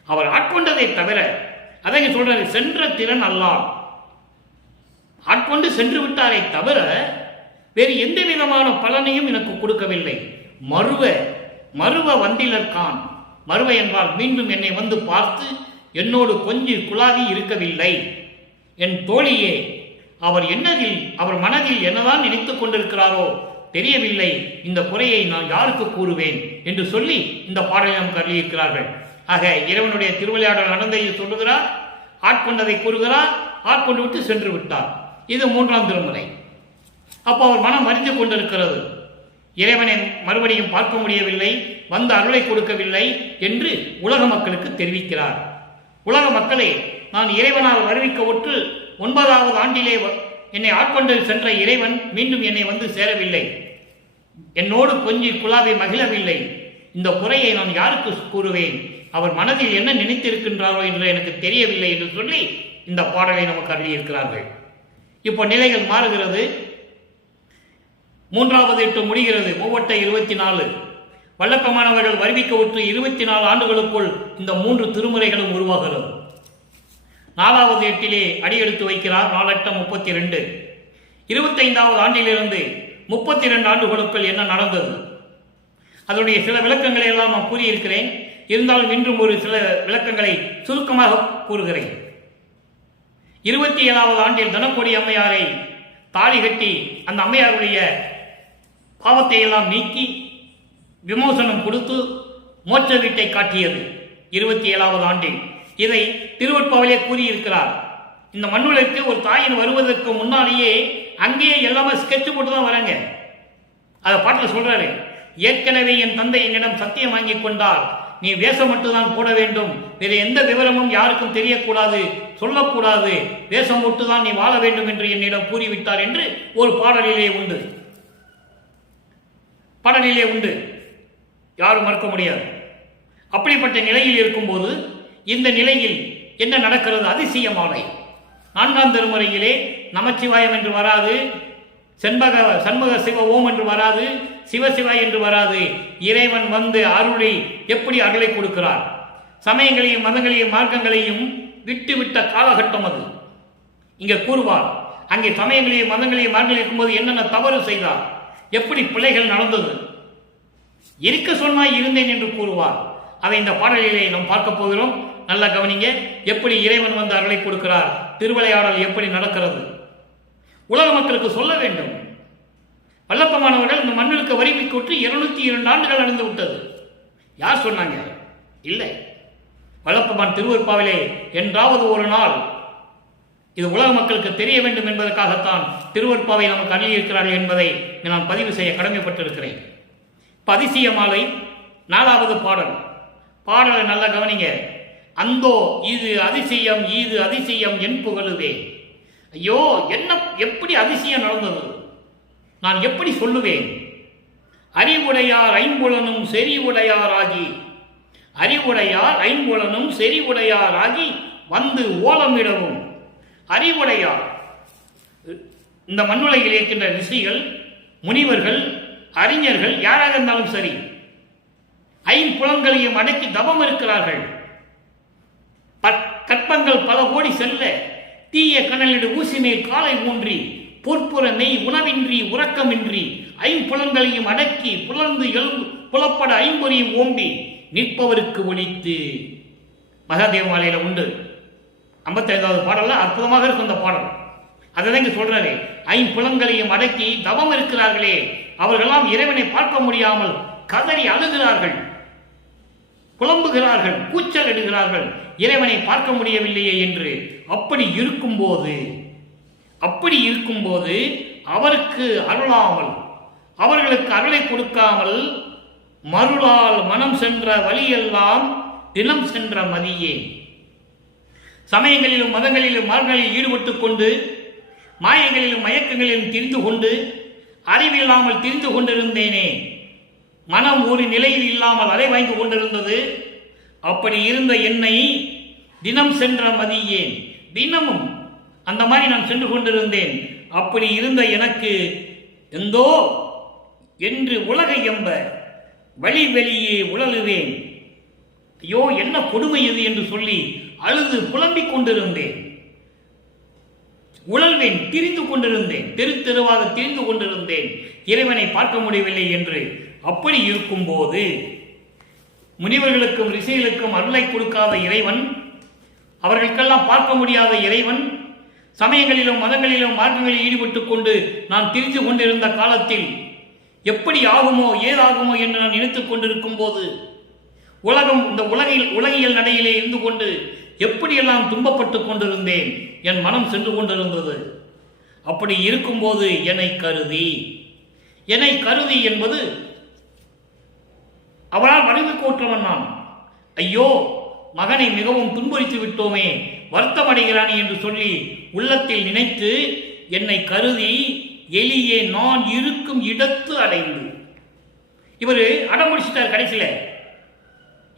அவர் ஆட்கொண்டதை தவிர, அதை சொல்றாரு, சென்ற திறன் அல்லால், ஆட்கொண்டு சென்று விட்டாரை தவிர வேறு எந்த விதமான பலனையும் எனக்கு கொடுக்கவில்லை. மறுவ வந்திலர்கான், மறுவ என்றால் மீண்டும் என்னை வந்து பார்த்து என்னோடு கொஞ்சம் குழாவி இருக்கவில்லை. என் தோழியே, அவர் மனதில் என்னதான் நினைத்துக் கொண்டிருக்கிறாரோ தெரியவில்லை. இந்த குறையை நான் யாருக்கு கூறுவேன் என்று சொல்லி இந்த பாடலை நமக்கு அருளியிருக்கிறார்கள். ஆக இறைவனுடைய திருவிளையாடல் நடந்ததை சொல்லுகிறார், ஆட்கொண்டதை கூறுகிறார், ஆட்கொண்டு விட்டு சென்று விட்டார். இது 3ஆம் திருமுறை. அப்போ அவர் மனம் அறிந்து கொண்டிருக்கிறது, இறைவனை மறுபடியும் பார்க்க முடியவில்லை, வந்த அருளை கொடுக்கவில்லை என்று உலக மக்களுக்கு தெரிவிக்கிறார். உலக மக்களே, நான் இறைவனால் வருவிக்க ஒற்று 9வது ஆண்டிலே என்னை ஆட்கொண்டு சென்ற இறைவன் மீண்டும் என்னை வந்து சேரவில்லை, என்னோடு கொஞ்சம் குழாவை மகிழவில்லை. இந்த குறையை நான் யாருக்கு கூறுவேன்? அவர் மனதில் என்ன நினைத்திருக்கின்றாரோ என்று எனக்கு தெரியவில்லை என்று சொல்லி இந்த பாடலை நமக்கு அருளியிருக்கிறார்கள். இப்போ நிலைகள் மாறுகிறது. 3வது எட்டு முடிகிறது. 24 வல்லப்பமானவர்கள் வருவிக்க உற்று 24 ஆண்டுகளுக்குள் இந்த 3 திருமுறைகளும் உருவாகிறது. 4வது எட்டிலே அடியெடுத்து வைக்கிறார். 4×8 32. 25வது ஆண்டிலிருந்து 32 ஆண்டுகளுக்குள் என்ன நடந்தது, அதனுடைய சில விளக்கங்களை எல்லாம் நான் கூறியிருக்கிறேன். இருந்தாலும் இன்றும் ஒரு சில விளக்கங்களை சுருக்கமாக கூறுகிறேன். 27வது ஆண்டில் தனக்கொடி அம்மையாரை தாலி கட்டி அந்த அம்மையாருடைய பாவத்தை எல்லாம் நீக்கி விமோசனம் கொடுத்து மோட்ச வீட்டை காட்டியது 27வது ஆண்டில். இதை திருவட்பாவிலே கூறியிருக்கிறார். இந்த மண்ணுலகிற்கு ஒரு தாயின் வருவதற்கு முன்னாலேயே அங்கேயே எல்லாமே ஸ்கெட்ச் போட்டு தான் வராங்க. அதை பாட்டில் சொல்றாரு, ஏற்கனவே என் தந்தை என்னிடம் சத்தியம் வாங்கி கொண்டார், நீ வேஷம் மட்டும்தான் போட வேண்டும், வேறு எந்த விவரமும் யாருக்கும் தெரியக்கூடாது, சொல்லக்கூடாது, வேஷம் மட்டும்தான் நீ வாழ வேண்டும் என்று என்னிடம் கூறிவிட்டார் என்று ஒரு பாடலிலே உண்டு. யாரும் மறுக்க முடியாது. அப்படிப்பட்ட நிலையில் இருக்கும்போது இந்த நிலையில் என்ன நடக்கிறது? அதிசயமாலை 4ஆம் திருமுறையிலே நமச்சிவாயம் என்று வராது, சண்முக சிவ ஓம் என்று வராது, சிவசிவாய் என்று வராது. இறைவன் வந்து அருளை எப்படி அருளை கொடுக்கிறார்? சமயங்களையும் மதங்களையும் மார்க்கங்களையும் விட்டுவிட்ட காலகட்டம் அது. இங்கே கூறுவார், அங்கே சமயங்களையும் மதங்களையும் மார்க்கங்கள் இருக்கும்போது என்னென்ன தவறு செய்தார், எப்படி பிள்ளைகள் நடந்தது, இருக்க சொன்னாய் இருந்தேன் என்று கூறுவார். அதை இந்த பாடலிலே நாம் பார்க்க போகிறோம். நல்லா கவனிங்க, எப்படி இறைவன் வந்து அருளை கொடுக்கிறார், திருவிளையாடல் எப்படி நடக்கிறது, உலக மக்களுக்கு சொல்ல வேண்டும். வல்லப்பமானவர்கள் இந்த மண்ணிற்கு வரிமைக்கு விட்டு 202 ஆண்டுகள் நடந்து விட்டது. யார் சொன்னாங்க? இல்லை, வல்லப்பமான் திருவருப்பாவிலே என்றாவது ஒரு நாள் இது உலக மக்களுக்கு தெரிய வேண்டும் என்பதற்காகத்தான் திருவருப்பாவை நமக்கு அருளியிருக்கிறார்கள் என்பதை நான் பதிவு செய்ய கடமைப்பட்டிருக்கிறேன். அதிசய மாலை 4வது பாடலை நல்லா கவனிங்க. அந்தோ இது அதிசயம் என் புகழுதே. ஐயோ, என்ன எப்படி அதிசயம் நடந்தது, நான் எப்படி சொல்லுவேன்? அறிவுடையார் ஐம்புலனும் செறிவுடையாராகி வந்து ஓலமிடவும். அறிவுடையார், இந்த மண்ணுலகில் இருக்கின்ற ரிஷிகள், முனிவர்கள், அறிஞர்கள் யாராக இருந்தாலும் சரி, ஐம்புலங்களையும் அடக்கி தவம் இருக்கிறார்கள். கற்பங்கள் பல கோடி செல்ல தீய கனலிடு ஊசி மேல் காலை ஊன்றி பொற்புற நெய் உணவின்றி உறக்கமின்றி ஐம்புலங்களையும் அடக்கி புலர்ந்து எழுந்து புலப்பட ஐம்பொறியும் ஓம்பி நிற்பவருக்கு ஒழித்து. மகாதேவமாலையில உண்டு. 55வது பாடல்ல அற்புதமாக இருக்கும் அந்த பாடல். அதை இங்க சொல்றாரு, ஐம்புலங்களையும் அடக்கி தவம் இருக்கிறார்களே, அவர்களெல்லாம் இறைவனை பார்க்க முடியாமல் கதறி அழுகிறார்கள், புலம்புகிறார்கள், கூச்சல் இடுகிறார்கள், இறைவனை பார்க்க முடியவில்லையே என்று. அப்படி இருக்கும்போது அவருக்கு அருளாமல், அவர்களுக்கு அருளை கொடுக்காமல், மருளால் மனம் சென்ற வழியெல்லாம் தினம் சென்ற மதியே. சமயங்களிலும் மதங்களிலும் மார்களில் ஈடுபட்டுக் கொண்டு, மாயங்களிலும் மயக்கங்களிலும் திரிந்து கொண்டு, அறிவில்லாமல் திரிந்து கொண்டிருந்தேனே, மனம் ஒரு நிலையில் இல்லாமல் அலைவாய்ந்து கொண்டிருந்தது. அப்படி இருந்த என்னை தினம் சென்ற மதியேன், தினமும் அந்த மாதிரி நான் சென்று கொண்டிருந்தேன். அப்படி இருந்த எனக்கு எந்தோ என்று உலகை எம்ப வழி வெளியே உழலுவேன். ஐயோ என்ன கொடுமை இது என்று சொல்லி அழுது புலம்பிக் கொண்டிருந்தேன். உழல்வேன், திரிந்து கொண்டிருந்தேன், தெரு தெருவாக திரிந்து கொண்டிருந்தேன், இறைவனை பார்க்க முடியவில்லை என்று. அப்படி இருக்கும்போது முனிவர்களுக்கும் ரிஷிகளுக்கும் அருளை கொடுக்காத இறைவன், அவர்களுக்கெல்லாம் பார்க்க முடியாத இறைவன், சமயங்களிலும் மதங்களிலும் மார்க்கங்களில் ஈடுபட்டுக் கொண்டு நான் திரிந்து கொண்டிருந்த காலத்தில் எப்படி ஆகுமோ ஏதாகுமோ என்று நான் நினைத்துக் கொண்டிருக்கும் போது இந்த உலகியல் நடையிலே இருந்து கொண்டு எப்படியெல்லாம் துன்பப்பட்டுக் கொண்டிருந்தேன். என் மனம் சென்று கொண்டிருந்தது. அப்படி இருக்கும்போது என்னை கருதி என்பது அவளால் வடிவு கோற்றவன் நான். ஐயோ மகனை மிகவும் துன்புறுத்தி விட்டோமே, வருத்தம் அடைகிறானே என்று சொல்லி உள்ளத்தில் நினைத்து என்னை கருதி எளியே நான் இருக்கும் இடத்து அடைந்து. இவர் அடம் முடிச்சிட்டார். கடைசியில்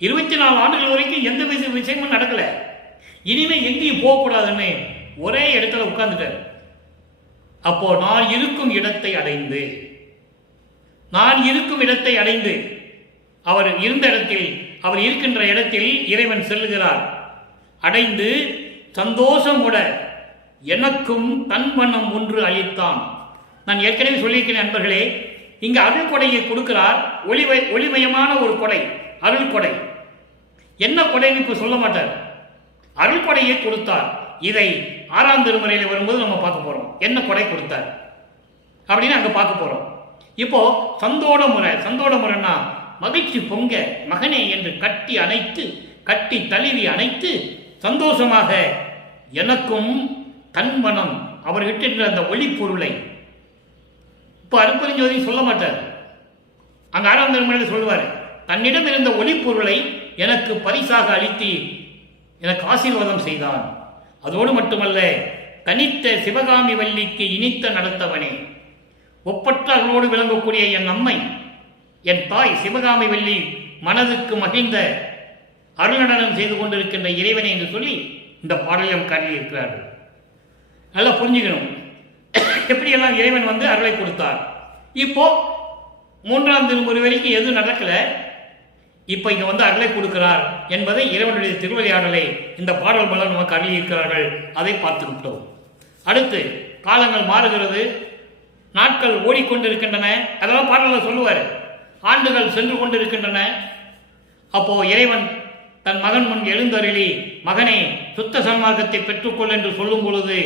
24 ஆண்டுகள் வரைக்கும் எந்த விஷயமும் நடக்கல. இனிமே எங்கேயும் போகக்கூடாதுன்னு ஒரே இடத்துல உட்கார்ந்துட்டார். அப்போ நான் இருக்கும் இடத்தை அடைந்து அவர் இருக்கின்ற இடத்தில் இறைவன் செல்லுகிறார். அடைந்து சந்தோஷமுட எனக்கும் தன்வண்ணம் ஒன்று அளித்தான். நான் ஏற்கனவே சொல்லியிருக்கிறேன் நண்பர்களே, இங்கு அருள் கொடையை கொடுக்கிறார். ஒளிமயமான ஒரு கொடை, அருள் கொடை. என்ன கொடைன்னு இப்ப சொல்ல மாட்டார். அருள் கொடையை கொடுத்தார். இதை 6ஆம் திருமுறையில் வரும்போது நம்ம பார்க்க போறோம். என்ன கொடை கொடுத்தார் அப்படின்னு அங்க பார்க்க போறோம். இப்போ சந்தோட முறைன்னா மகிழ்ச்சி பொங்க மகனே என்று கட்டி தழுவி அணைத்து சந்தோஷமாக எனக்கும் தன்மனம் அவர்கிட்ட அந்த ஒளி பொருளை இப்போ அருட்பெருஞ்சோதி சொல்ல மாட்டார். அங்க 6ஆம் திருமுறையில் சொல்லுவார், தன்னிடம் இருந்த ஒளி பொருளை எனக்கு பரிசாக அளித்து எனக்கு ஆசீர்வாதம் செய்தான். அதோடு மட்டுமல்ல, தனித்த சிவகாமி வள்ளிக்கு இனித்த நடத்தவனே, ஒப்பற்ற அருளோடு விளங்கக்கூடிய என் அம்மை, என் தாய் சிவகாமி வள்ளி மனதுக்கு மகிழ்ந்த அருள்நடனம் செய்து கொண்டிருக்கின்ற இறைவனை என்று சொல்லி இந்த பாடலும் காட்டியிருக்கிறார்கள். நல்லா புரிஞ்சுக்கணும் எப்படியெல்லாம் இறைவன் வந்து அருளை கொடுத்தார். இப்போ 3ஆம் திருமுறை வரைக்கும் எதுவும் நடக்கல. இப்போ இங்க வந்து அருளை கொடுக்கிறார் என்பதை இறைவனுடைய திருவிளையாடலை இந்த பாடல் மூலம் நமக்கு அருளியிருக்கிறார்கள். அதை பார்த்து விட்டோம். அடுத்து காலங்கள் மாறுகிறது, நாட்கள் ஓடிக்கொண்டிருக்கின்றன. அதெல்லாம் பாடலில் சொல்லுவார். ஆண்டுகள் சென்று கொண்டிருக்கின்றன. அப்போ இறைவன் தன் மகன் முன் எழுந்தருளி, மகனே சுத்த சன்மார்க்கத்தை பெற்றுக்கொள் என்று சொல்லும் பொழுது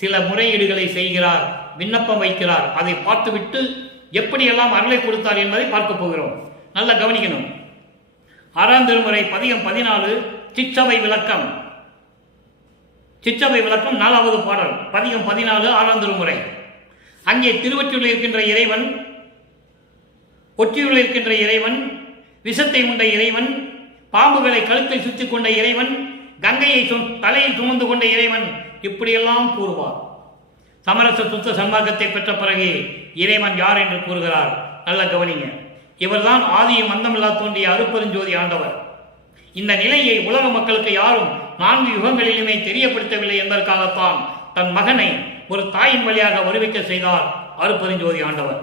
சில முறையீடுகளை செய்கிறார், விண்ணப்பம் வைக்கிறார். அதை பார்த்துவிட்டு எப்படியெல்லாம் அருளை கொடுத்தார் என்பதை பார்க்க போகிறோம். நல்லா கவனிக்கணும். 6ஆம் திருமுறை பதிகம் 14 சிற்றவை விளக்கம் 4வது பாடல். பதிகம் 14 6ஆம் திருமுறை. அங்கே திருவொற்றியூரில் இருக்கின்ற இறைவன், ஒற்றியூரில் இருக்கின்ற இறைவன், விஷத்தை உண்ட இறைவன், பாம்புகளை கழுத்தை சுற்றி கொண்ட இறைவன், கங்கையை தலையில் சுமந்து கொண்ட இறைவன், இப்படியெல்லாம் கூறுவார். சமரச சுத்த சன்மார்க்கத்தை பெற்ற பிறகு இறைவன் யார் என்று கூறுகிறார். நல்ல கவனிங்க. இவர்தான் ஆதியும் அந்தமில்லா தோன்றிய அருட்பெருஞ்சோதி ஆண்டவர். இந்த நிலையை உலக மக்களுக்கு யாரும் 4 யுகங்களிலுமே தெரியப்படுத்தவில்லை என்பதற்காகத்தான் தன் மகனை ஒரு தாயின் வழியாக வருவிக்க செய்தார் அருட்பெருஞ்சோதி ஆண்டவர்.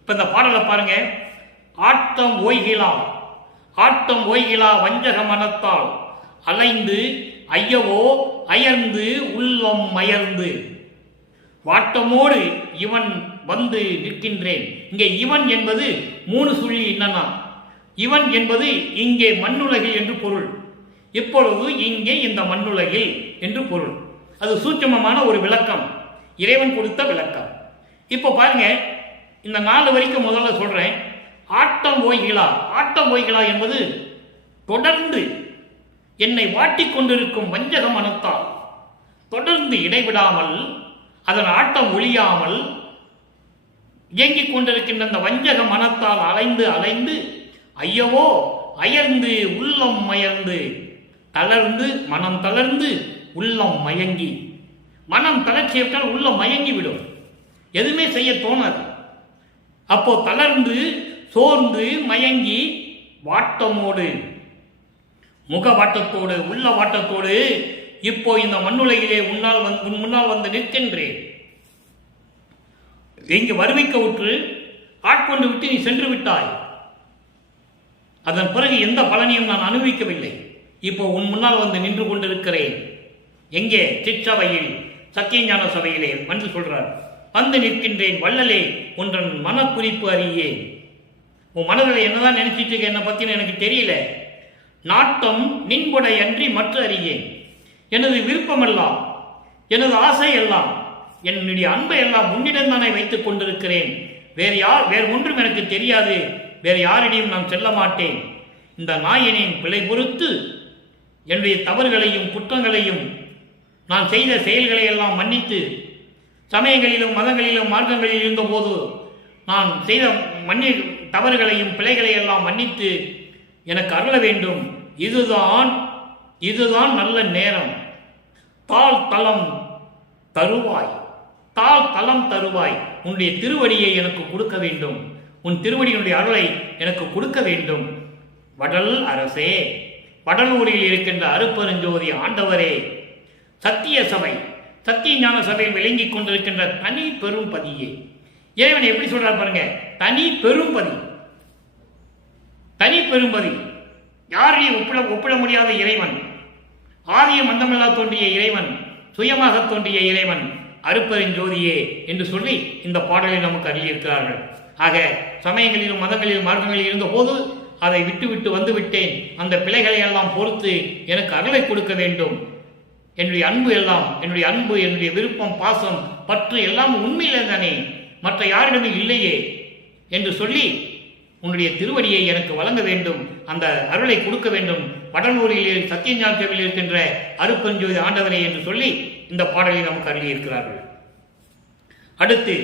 இப்ப இந்த பாடலை பாருங்க. ஆட்டம் ஓய்கிலா வஞ்சக மனத்தால் அலைந்து ஐயவோ அயர்ந்து உள்ளம் மயர்ந்து வாட்டமோடு இவன் வந்து நிற்கின்றேன். இங்கே இவன் என்பது 3 சுழி. என்னன்னா, இவன் என்பது இங்கே மண்ணுலகில் என்று பொருள். இப்பொழுது இங்கே இந்த மண்ணுலகில் என்று பொருள். அது சூட்சமமான ஒரு விளக்கம், இறைவன் கொடுத்த விளக்கம். இப்போ பாருங்க, இந்த 4 வரைக்கும் முதல்ல சொல்றேன். ஆட்டம் ஓய்கிலா என்பது தொடர்ந்து என்னை வாட்டிக் கொண்டிருக்கும் வஞ்சக மனத்தால் தொடர்ந்து இடைவிடாமல், அதன் ஆட்டம் ஒழியாமல் இயங்கிக் கொண்டிருக்கின்ற அந்த வஞ்சக மனத்தால் அலைந்து ஐயவோ அயர்ந்து உள்ளம் மயர்ந்து, மனம் தளர்ந்து உள்ளம் மயங்கி. மனம் தளர்ச்சியிட்டால் உள்ளம் மயங்கி விடும், எதுவுமே செய்ய தோணாது. அப்போ தளர்ந்து சோர்ந்து மயங்கி வாட்டமோடு, முக வாட்டத்தோடு உள்ள வாட்டத்தோடு இப்போ இந்த மண்ணுலகிலே உன் முன்னால் வந்து நிற்கின்றேன். இங்கு வருவிக்க உற்று ஆட்கொண்டு விட்டு நீ சென்று விட்டாய். அதன் பிறகு எந்த பலனையும் நான் அனுபவிக்கவில்லை. இப்போ உன் முன்னால் வந்து நின்று கொண்டிருக்கிறேன். எங்கே? சிற்றவையில், சத்தியஞான சபையிலே வந்து சொல்றார். வந்து நிற்கின்றேன் வள்ளலே, ஒன்றன் மனக்குறிப்பு அறியேன். உன் மனதில் என்னதான் நினைச்சிட்டு இருக்க என்னை பத்தின எனக்கு தெரியல. நாட்டம் நின்புடை அன்றி மற்ற அறியேன். எனது விருப்பமெல்லாம், எனது ஆசை எல்லாம், என்னுடைய அன்பை எல்லாம் உன்னிடம் தானே வைத்துக் கொண்டிருக்கிறேன். வேறு ஒன்றும் எனக்கு தெரியாது. வேறு யாரிடையும் நான் செல்ல மாட்டேன். இந்த நாயனின் பிழை பொறுத்து என்னுடைய தவறுகளையும் குற்றங்களையும் நான் செய்த செயல்களை எல்லாம் மன்னித்து, சமயங்களிலும் மதங்களிலும் மார்க்கங்களில் இருந்தபோது நான் செய்த தவறுகளையும் பிழைகளை எல்லாம் மன்னித்து எனக்கு அருள வேண்டும். இதுதான் நல்ல நேரம். தாழ் தளம் தருவாய். உன்னுடைய திருவடியை எனக்கு கொடுக்க வேண்டும். உன் திருவடியினுடைய அருளை எனக்கு கொடுக்க வேண்டும். வடல் அரசே, வடலூரில் இருக்கின்ற அருப்பெருஞ்சோதி ஆண்டவரே, சத்திய சபை, சத்திய ஞான சபையில் விளங்கிக் கொண்டிருக்கின்ற தனி பெரும் பதியே. இறைவன் எப்படி சொல்றார் பாருங்க. தனி பெரும்பதி, யாரையும் ஒப்பிட முடியாத இறைவன், ஆதிய மந்தமில்லா தோன்றிய இறைவன், சுயமாக தோன்றிய இறைவன், அருப்பெருஞ்சோதியே என்று சொல்லி இந்த பாடலை நமக்கு அருளியிருக்கிறார்கள். ஆக சமயங்களிலும் மதங்களிலும் மார்க்கங்களில் இருந்த போது அதை விட்டு வந்துவிட்டேன். அந்த பிழைகளை எல்லாம் பொறுத்து எனக்கு அருளை கொடுக்க வேண்டும். என்னுடைய அன்பு, என்னுடைய விருப்பம், பாசம், பற்று எல்லாம் உண்மையிலே தானே, மற்ற யாரிடமும் இல்லையே என்று சொல்லி உன்னுடைய திருவடியை எனக்கு வழங்க வேண்டும். அந்த அருளை கொடுக்க வேண்டும். வடலூரில் சத்தியஞான சபையில் இருக்கின்ற அருப்பெருஞ்சோதி ஆண்டவரே என்று சொல்லி இந்த பாடலை நமக்கு அருளியிருக்கிறார்கள். அடுத்து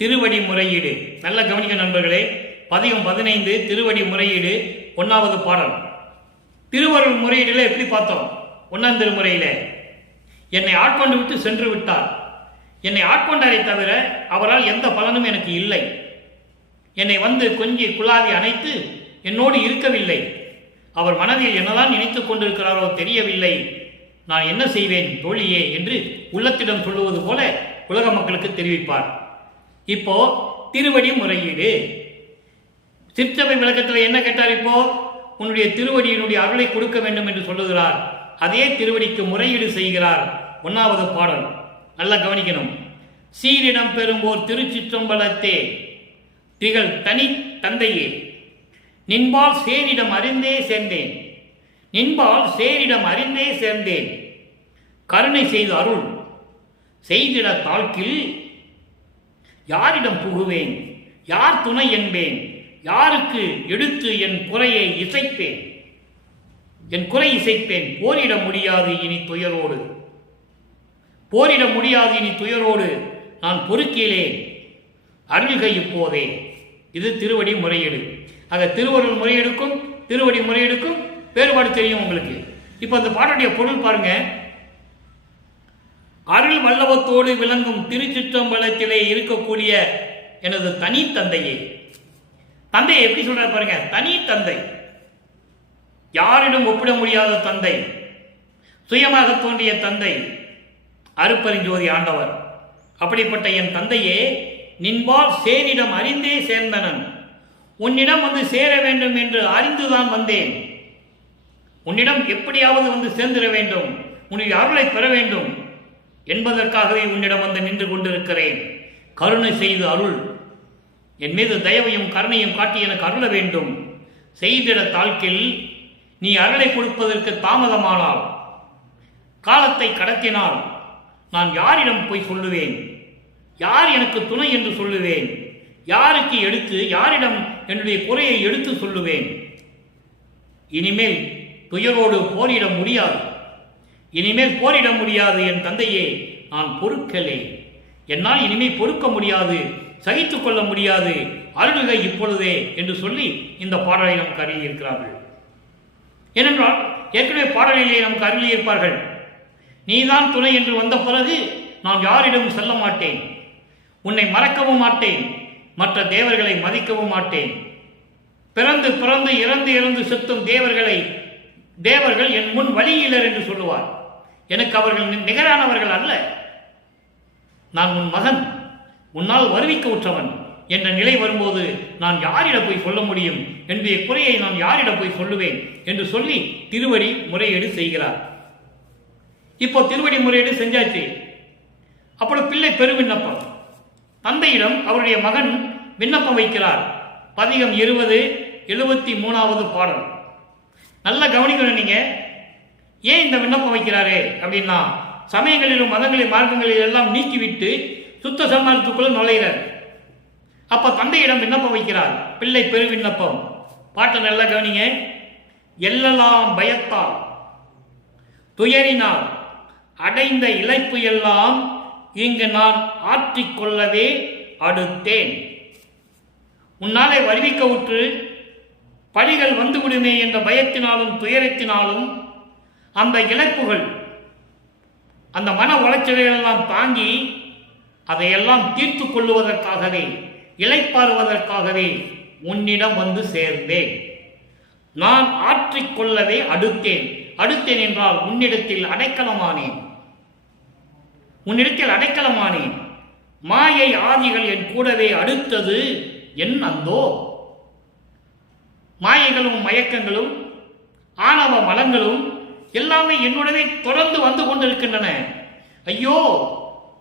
திருவடி முறையீடு. நல்ல கவனிக்க நண்பர்களே. பதிகம் 15 திருவடி முறையீடு 1வது பாடல். திருவருள் முறையீடுல எப்படி பார்த்தோம்? 1ஆம் திருமுறையில என்னை ஆட்கொண்டு விட்டு சென்று விட்டார். என்னை ஆட்கொண்டாரை தவிர அவரால் எந்த பலனும் எனக்கு இல்லை. என்னை வந்து கொஞ்சி குழாவி அணைத்து என்னோடு இருக்கவில்லை. அவர் மனதில் என்னதான் நினைத்துக் கொண்டிருக்கிறாரோ தெரியவில்லை. நான் என்ன செய்வேன் தோழியே என்று உள்ளத்திடம் சொல்லுவது போல உலக மக்களுக்கு தெரிவிப்பார். இப்போ திருவடி முறையீடு. சிற்றபை விளக்கத்தில் என்ன கேட்டார்? இப்போ உன்னுடைய திருவடியினுடைய அருளை கொடுக்க வேண்டும் என்று சொல்லுகிறார். அதே திருவடிக்கு முறையீடு செய்கிறார். 1வது பாடல் நல்லா கவனிக்கணும். சீரிடம் பெறும்போர் திருச்சிற்றம்பலத்தே திகழ் தனி தந்தையே, நின்பால் சேரிடம் அறிந்தே சேர்ந்தேன். கருணை செய்து அருள் செய்திட தாழ்கில் யாரிடம் புகுவேன்? யார் துணை என்பேன்? யாருக்கு எடுத்து என் குறையை இசைப்பேன்? என் குறை இசைப்பேன். போரிட முடியாது இனி துயரோடு நான் பொறுக்கிலேன். அருள்கை இப்போதே. இது திருவடி முறையீடு. ஆக திருவருள் முறையீடுக்கும் திருவடி முறையீடுக்கும் வேறுபாடு தெரியும் உங்களுக்கு. இப்போ அந்த பாட்டுடைய பொருள் பாருங்க. அருள் வல்லவத்தோடு விளங்கும் திருச்சிற்றம்பலத்திலே இருக்கக்கூடிய எனது தனி தந்தையே. தந்தையை எப்படி சொல்றாரு பாருங்க. தனி தந்தை, யாரிடம் ஒப்பிட முடியாத தந்தை, சுயமாக தோன்றிய தந்தை, அருப்பெருஞ்சோதி ஆண்டவர். அப்படிப்பட்ட என் தந்தையே, நின்பால் சேரிடம் அறிந்தே சேர்ந்தனன். உன்னிடம் வந்து சேர வேண்டும் என்று அறிந்துதான் வந்தேன். உன்னிடம் எப்படியாவது வந்து சேர்ந்திட வேண்டும், உன்னுடைய அருளை பெற வேண்டும் என்பதற்காகவே உன்னிடம் வந்து நின்று கொண்டிருக்கிறேன். கருணை செய்து அருள், என் மீது தயவையும் கருணையும் காட்டி எனக்கு அருள வேண்டும். செய்திட தாழ்கில் நீ அருளை கொடுப்பதற்கு தாமதமானால், காலத்தை கடத்தினால் நான் யாரிடம் போய் சொல்லுவேன்? யார் எனக்கு துணை என்று சொல்லுவேன்? யாருக்கு எடுத்து, யாரிடம் என்னுடைய குறையை எடுத்து சொல்லுவேன்? இனிமேல் துயரோடு போரிட முடியாது என் தந்தையே, நான் பொறுக்கலே. என்னால் இனிமேல் பொறுக்க முடியாது, சகித்துக் கொள்ள முடியாது, அருள்கை இப்பொழுதே என்று சொல்லி இந்த பாடலை நமக்கு அருளியிருக்கிறார்கள். ஏனென்றால் ஏற்கனவே பாடலிலே நமக்கு அருளியிருப்பார்கள். நீதான் துணை என்று வந்த பிறகு நான் யாரிடமும் செல்ல மாட்டேன், உன்னை மறக்கவும் மாட்டேன், மற்ற தேவர்களை மதிக்கவும் மாட்டேன். பிறந்து பிறந்து இறந்து இறந்து செத்தும் தேவர்கள் என் முன் வழியிலர் என்று சொல்லுவார். எனக்கு அவர்கள் நிகரானவர்கள் அல்ல. நான் உன் மகன், உன்னால் வருவிக்க உற்றவன், என்ற நிலை வரும்போது நான் யாரிடம் போய் சொல்ல முடியும், என்னுடைய குறையை நான் யாரிடம் போய் சொல்லுவேன் என்று சொல்லி திருவடி முறையீடு செய்கிறார். இப்போ திருவடி முறையீடு செஞ்சாச்சு. அப்பொழுது பிள்ளை பெரு விண்ணப்பம். தந்தையிடம் அவருடைய மகன் விண்ணப்பம் வைக்கிறார். பதிகம் 20 73வது பாடல். நல்லா கவனிக்கணும். நீங்க ஏன் இந்த விண்ணப்பம் வைக்கிறாரே அப்படின்னா, சமயங்களிலும் மதங்களின் மார்க்கங்களில் எல்லாம் நீக்கிவிட்டு சுத்த சன்மார்க்கத்துக்குள்ள நுழைகிறார். அப்ப தந்தையிடம் விண்ணப்பம் வைக்கிறார். பிள்ளை பெரு விண்ணப்பம். பாட்டை நல்லா கவனிங்க. எல்லாம் பயத்தால் துயரினால் அடைந்த இழைப்பு எல்லாம் இங்கு நான் ஆற்றிக்கொள்ளவே அடுத்தேன். உன்னாலே வருவிக்க உற்று பழிகள் வந்துவிடுமே என்ற பயத்தினாலும் துயரத்தினாலும் அந்த இழப்புகள், அந்த மன உளைச்சலையெல்லாம் தாங்கி அதையெல்லாம் தீர்த்து கொள்ளுவதற்காகவே, இளைப்பாறுவதற்காகவே உன்னிடம் வந்து சேர்ந்தேன். நான் ஆற்றிக்கொள்ளவே அடுத்தேன். அடுத்தேன் என்றால் உன்னிடத்தில் அடைக்கலமானேன். உன்னிடத்தில் அடைக்கலமானேன். மாயை ஆதிகள் என் கூடவே அடுத்தது என் அந்தோ. மாயைகளும் மயக்கங்களும் ஆணவ மலங்களும் எல்லாமே என்னுடனே தொடர்ந்து வந்து கொண்டிருக்கின்றன. ஐயோ,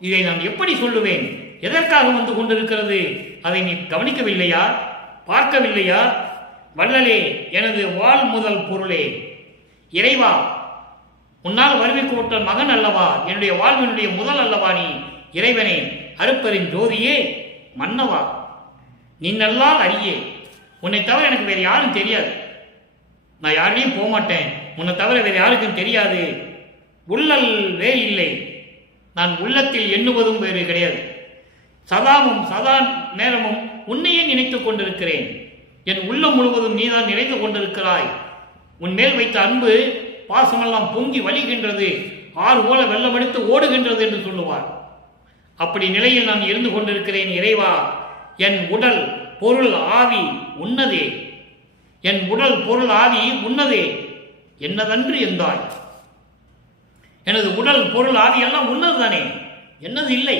இதை நான் எப்படி சொல்லுவேன்? எதற்காக வந்து கொண்டிருக்கிறது? அதை நீ கவனிக்கவில்லையா? பார்க்கவில்லையா? வள்ளலே, எனது வாழ் முதல் பொருளே, இறைவா, உன்னால் வருவிக்கப்பட்ட மகன் அல்லவா, என்னுடைய வாழ்வினுடைய முதல் அல்லவா நீ? இறைவனே, அருப்பரின் ஜோதியே, மன்னவா, நீ நல்லால் அறியே. உன்னை தவிர எனக்கு வேறு யாரும் தெரியாது. நான் யாரையும் போக மாட்டேன். உன்னை தவிர வேறு யாருக்கும் தெரியாது. உள்ளல் வேறு இல்லை. நான் உள்ளத்தில் எண்ணுவதும் வேறு கிடையாது. சதாவும் சதா நேரமும் உன்னையே நினைத்துக் கொண்டிருக்கிறேன். என் உள்ளம் முழுவதும் நீதான் நிறைந்து கொண்டிருக்கிறாய். உன் மேல் வைத்த அன்பு பாசமெல்லாம் பொங்கி வழிகின்றது, ஆறு போல வெள்ளமடித்து ஓடுகின்றது என்று சொல்லுவார். அப்படி நிலையில் நான் இருந்து கொண்டிருக்கிறேன். இறைவா, என் உடல் பொருள் ஆவி உன்னதே. என் உடல் பொருள் ஆவி உன்னதே. என்னதன்று எந்தாய். எனது உடல் பொருள் ஆவி எல்லாம் உன்னது தானே, என்னது இல்லை.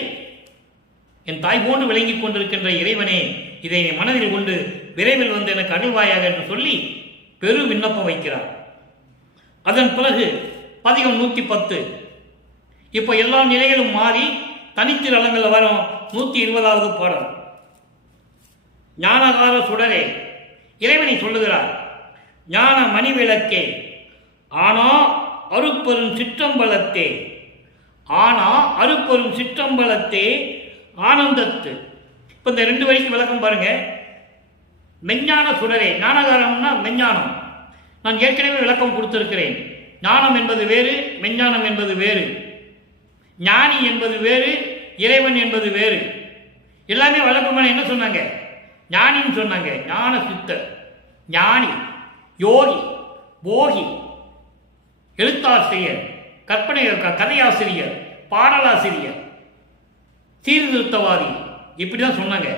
என் தாய் போன்று விளங்கிக் கொண்டிருக்கின்ற இறைவனே, இதை மனதில் கொண்டு விரைவில் வந்து எனக்கு அருள்வாயாக என்று சொல்லி பெரு விண்ணப்பம் வைக்கிறார். அதன் பிறகு பதிகம் 110. இப்போ எல்லா நிலைகளும் மாறி தனித்திரளங்கள் வரும் 120வது பாடல். ஞானகார சுடரே, இறைவனை சொல்லுகிறார். ஞான மணிவிளக்கே, ஆனா அருப்பெரும் சிற்றம்பலத்தே, ஆனா அருப்பெரும் சிற்றம்பலத்தே ஆனந்தத்து. இப்போ இந்த 2 வரிக்கு விளக்கம் பாருங்க. மெஞ்ஞான சுடரே, ஞானகாரம்னா மெஞ்ஞானம். நான் ஏற்கனவே விளக்கம் கொடுத்திருக்கிறேன். ஞானம் என்பது வேறு, மெஞ்ஞானம் என்பது வேறு. ஞானி என்பது வேறு, இறைவன் என்பது வேறு. எல்லாமே வழக்கமான என்ன சொன்னாங்க? ஞானின்னு சொன்னாங்க. ஞான சித்தர், ஞானி, யோகி, போகி, எழுத்தாசிரியர், கற்பனை கதையாசிரியர், பாடலாசிரியர், சீர்திருத்தவாதி, இப்படிதான் சொன்னாங்க.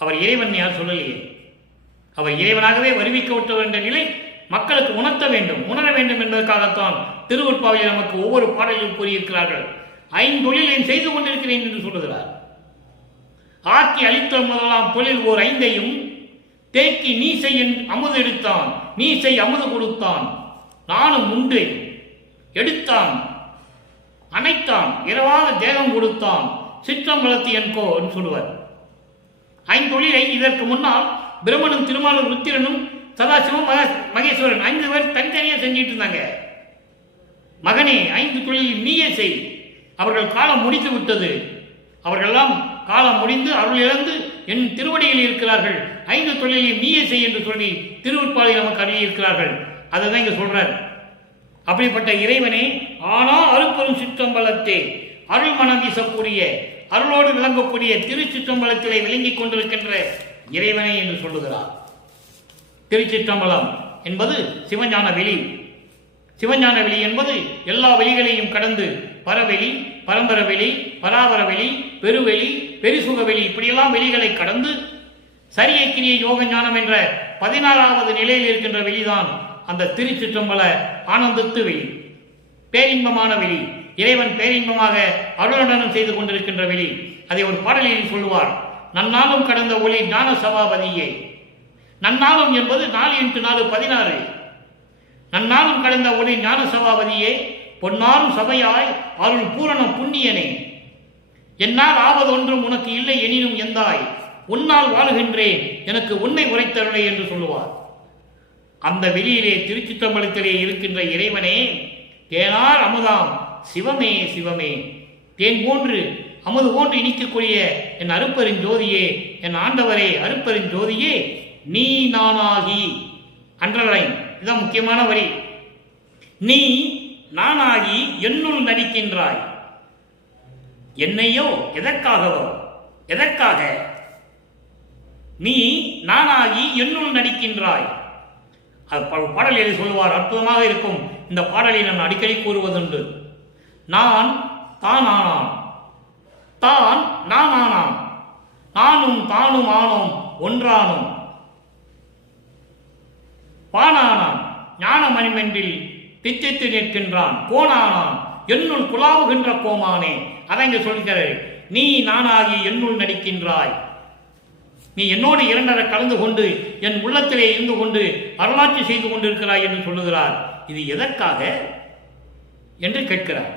அவர் இறைவன் யார் சொல்லலையே. அவர் இறைவனாகவே வருவிக்கப்பட்ட என்ற நிலை மக்களுக்கு உணர்த்த வேண்டும், உணர வேண்டும் என்பதற்காகத்தான் திருவருட்பாவையில் நமக்கு ஒவ்வொரு பாடலிலும் கூறியிருக்கிறார்கள். 5 தொழிலையும் செய்து கொண்டிருக்கிறேன் என்று சொல்லுகிறார். ஆக்கி அளித்த முதலாம் தொழில் ஓர் 5ஐயும் தேக்கி நீ செய் அமுது எடுத்தான், நீ செய் அமுது கொடுத்தான், நானும் உண்டு எடுத்தான், அணைத்தான், இரவாத தேகம் கொடுத்தான், சிற்றம்பலத்து என்கோ என்று சொல்லுவார். 5 தொழிலை இதற்கு முன்னால் பிரம்மனும் திருமாலும் ருத்திரனும் சதாசிவம் மகேஸ்வரன் 5 பேர் தனித்தனியாக செஞ்சிட்டு இருந்தாங்க. மகனே, 5 தொழில் நீயே செய். அவர்கள் காலம் முடித்து விட்டது. அவர்களெல்லாம் காலம் முடிந்து அருள் இழந்து என் திருவடியில் இருக்கிறார்கள். 5 தொழிலையும் நீயே செய் என்று சொல்லி திருவுட்பாலை நமக்கு அறிவியிருக்கிறார்கள். அதை தான் இங்க சொல்றார். அப்படிப்பட்ட இறைவனே, ஆனா அருப்பெரும் சிற்றம்பலத்தே, அருள் மனம் வீசக்கூடிய, அருளோடு விளங்கக்கூடிய திருச்சிற்றம்பலத்திலே விளங்கிக் கொண்டிருக்கின்ற இறைவனே என்று சொல்லுகிறார். திருச்சிற்றம்பலம் என்பது சிவஞான வெளி. சிவஞான வெளி என்பது எல்லா வெளிகளையும் கடந்து பரவெளி, பரம்பர வெளி, பராபர வெளி, பெருவெளி, பெருசுக வெளி, இப்படியெல்லாம் வெளிகளை கடந்து சரிய கிரிய யோக ஞானம் என்ற 16வது நிலையில் இருக்கின்ற வெளிதான் அந்த திருச்சிற்றம்பல ஆனந்தத்து வெளி, பேரின்பமான வெளி. இறைவன் பேரின்பமாக அருளடனம் செய்து கொண்டிருக்கின்ற வெளி. அதை ஒரு பாடலில் சொல்லுவார். நன்னாலும் கடந்த ஒளி ஞான சபாபதியே. நன்னாலும் என்பது 4x4 16. நன்னாலும் கடந்த ஒளி ஞான சபாபதியே, பொன்னாரும் சபையாய் அருள் பூரண புண்ணியனே, என்னால் ஆவதொன்றும் உனக்கு இல்லை எனினும் எந்தாய், உன்னால் வாழுகின்றேன் எனக்கு உன்னை உரைத்தருளே என்று சொல்லுவார். அந்த வெளியிலே திருச்சிற்றம்பலத்திலே இருக்கின்ற இறைவனே, தேனார் அமுதாம் சிவமே சிவமே, தேன் போன்று அமுது போன்று இனிக்கக்கூடிய என் அருப்பெருஞ்சோதியே, என் ஆண்டவரே அருப்பெருஞ்சோதியே, நீ நானாகி. அன்றலைன் இதுதான் முக்கியமான வரி. நீ நானாகி என்னுள் நடிக்கின்றாய். என்னையோ எதற்காகவோ, எதற்காக? நீ நானாகி என்னுள் நடிக்கின்றாய். அது பாடலில் சொல்லுவார், அற்புதமாக இருக்கும். இந்த பாடலை நான் அடிக்கடி கூறுவதுண்டு. நான் தானானான், தான் நானானான், நானும் தானும் ஆனோம் ஒன்றானோம், பானானான் ஞான மணிமென்றில் தித்தித்து நிற்கின்றான், கோனானான் என்னுள் குலாவுகின்ற கோமானே. அதான் இங்க சொல்கிறார், நீ நானாகி என்னுள் நடிக்கின்றாய். நீ என்னோடு இரண்டரை கலந்து கொண்டு என் உள்ளத்திலே இருந்து கொண்டு அருளாட்சி செய்து கொண்டிருக்கிறாய் என்று சொல்லுகிறார். இது எதற்காக என்று கேட்கிறார்.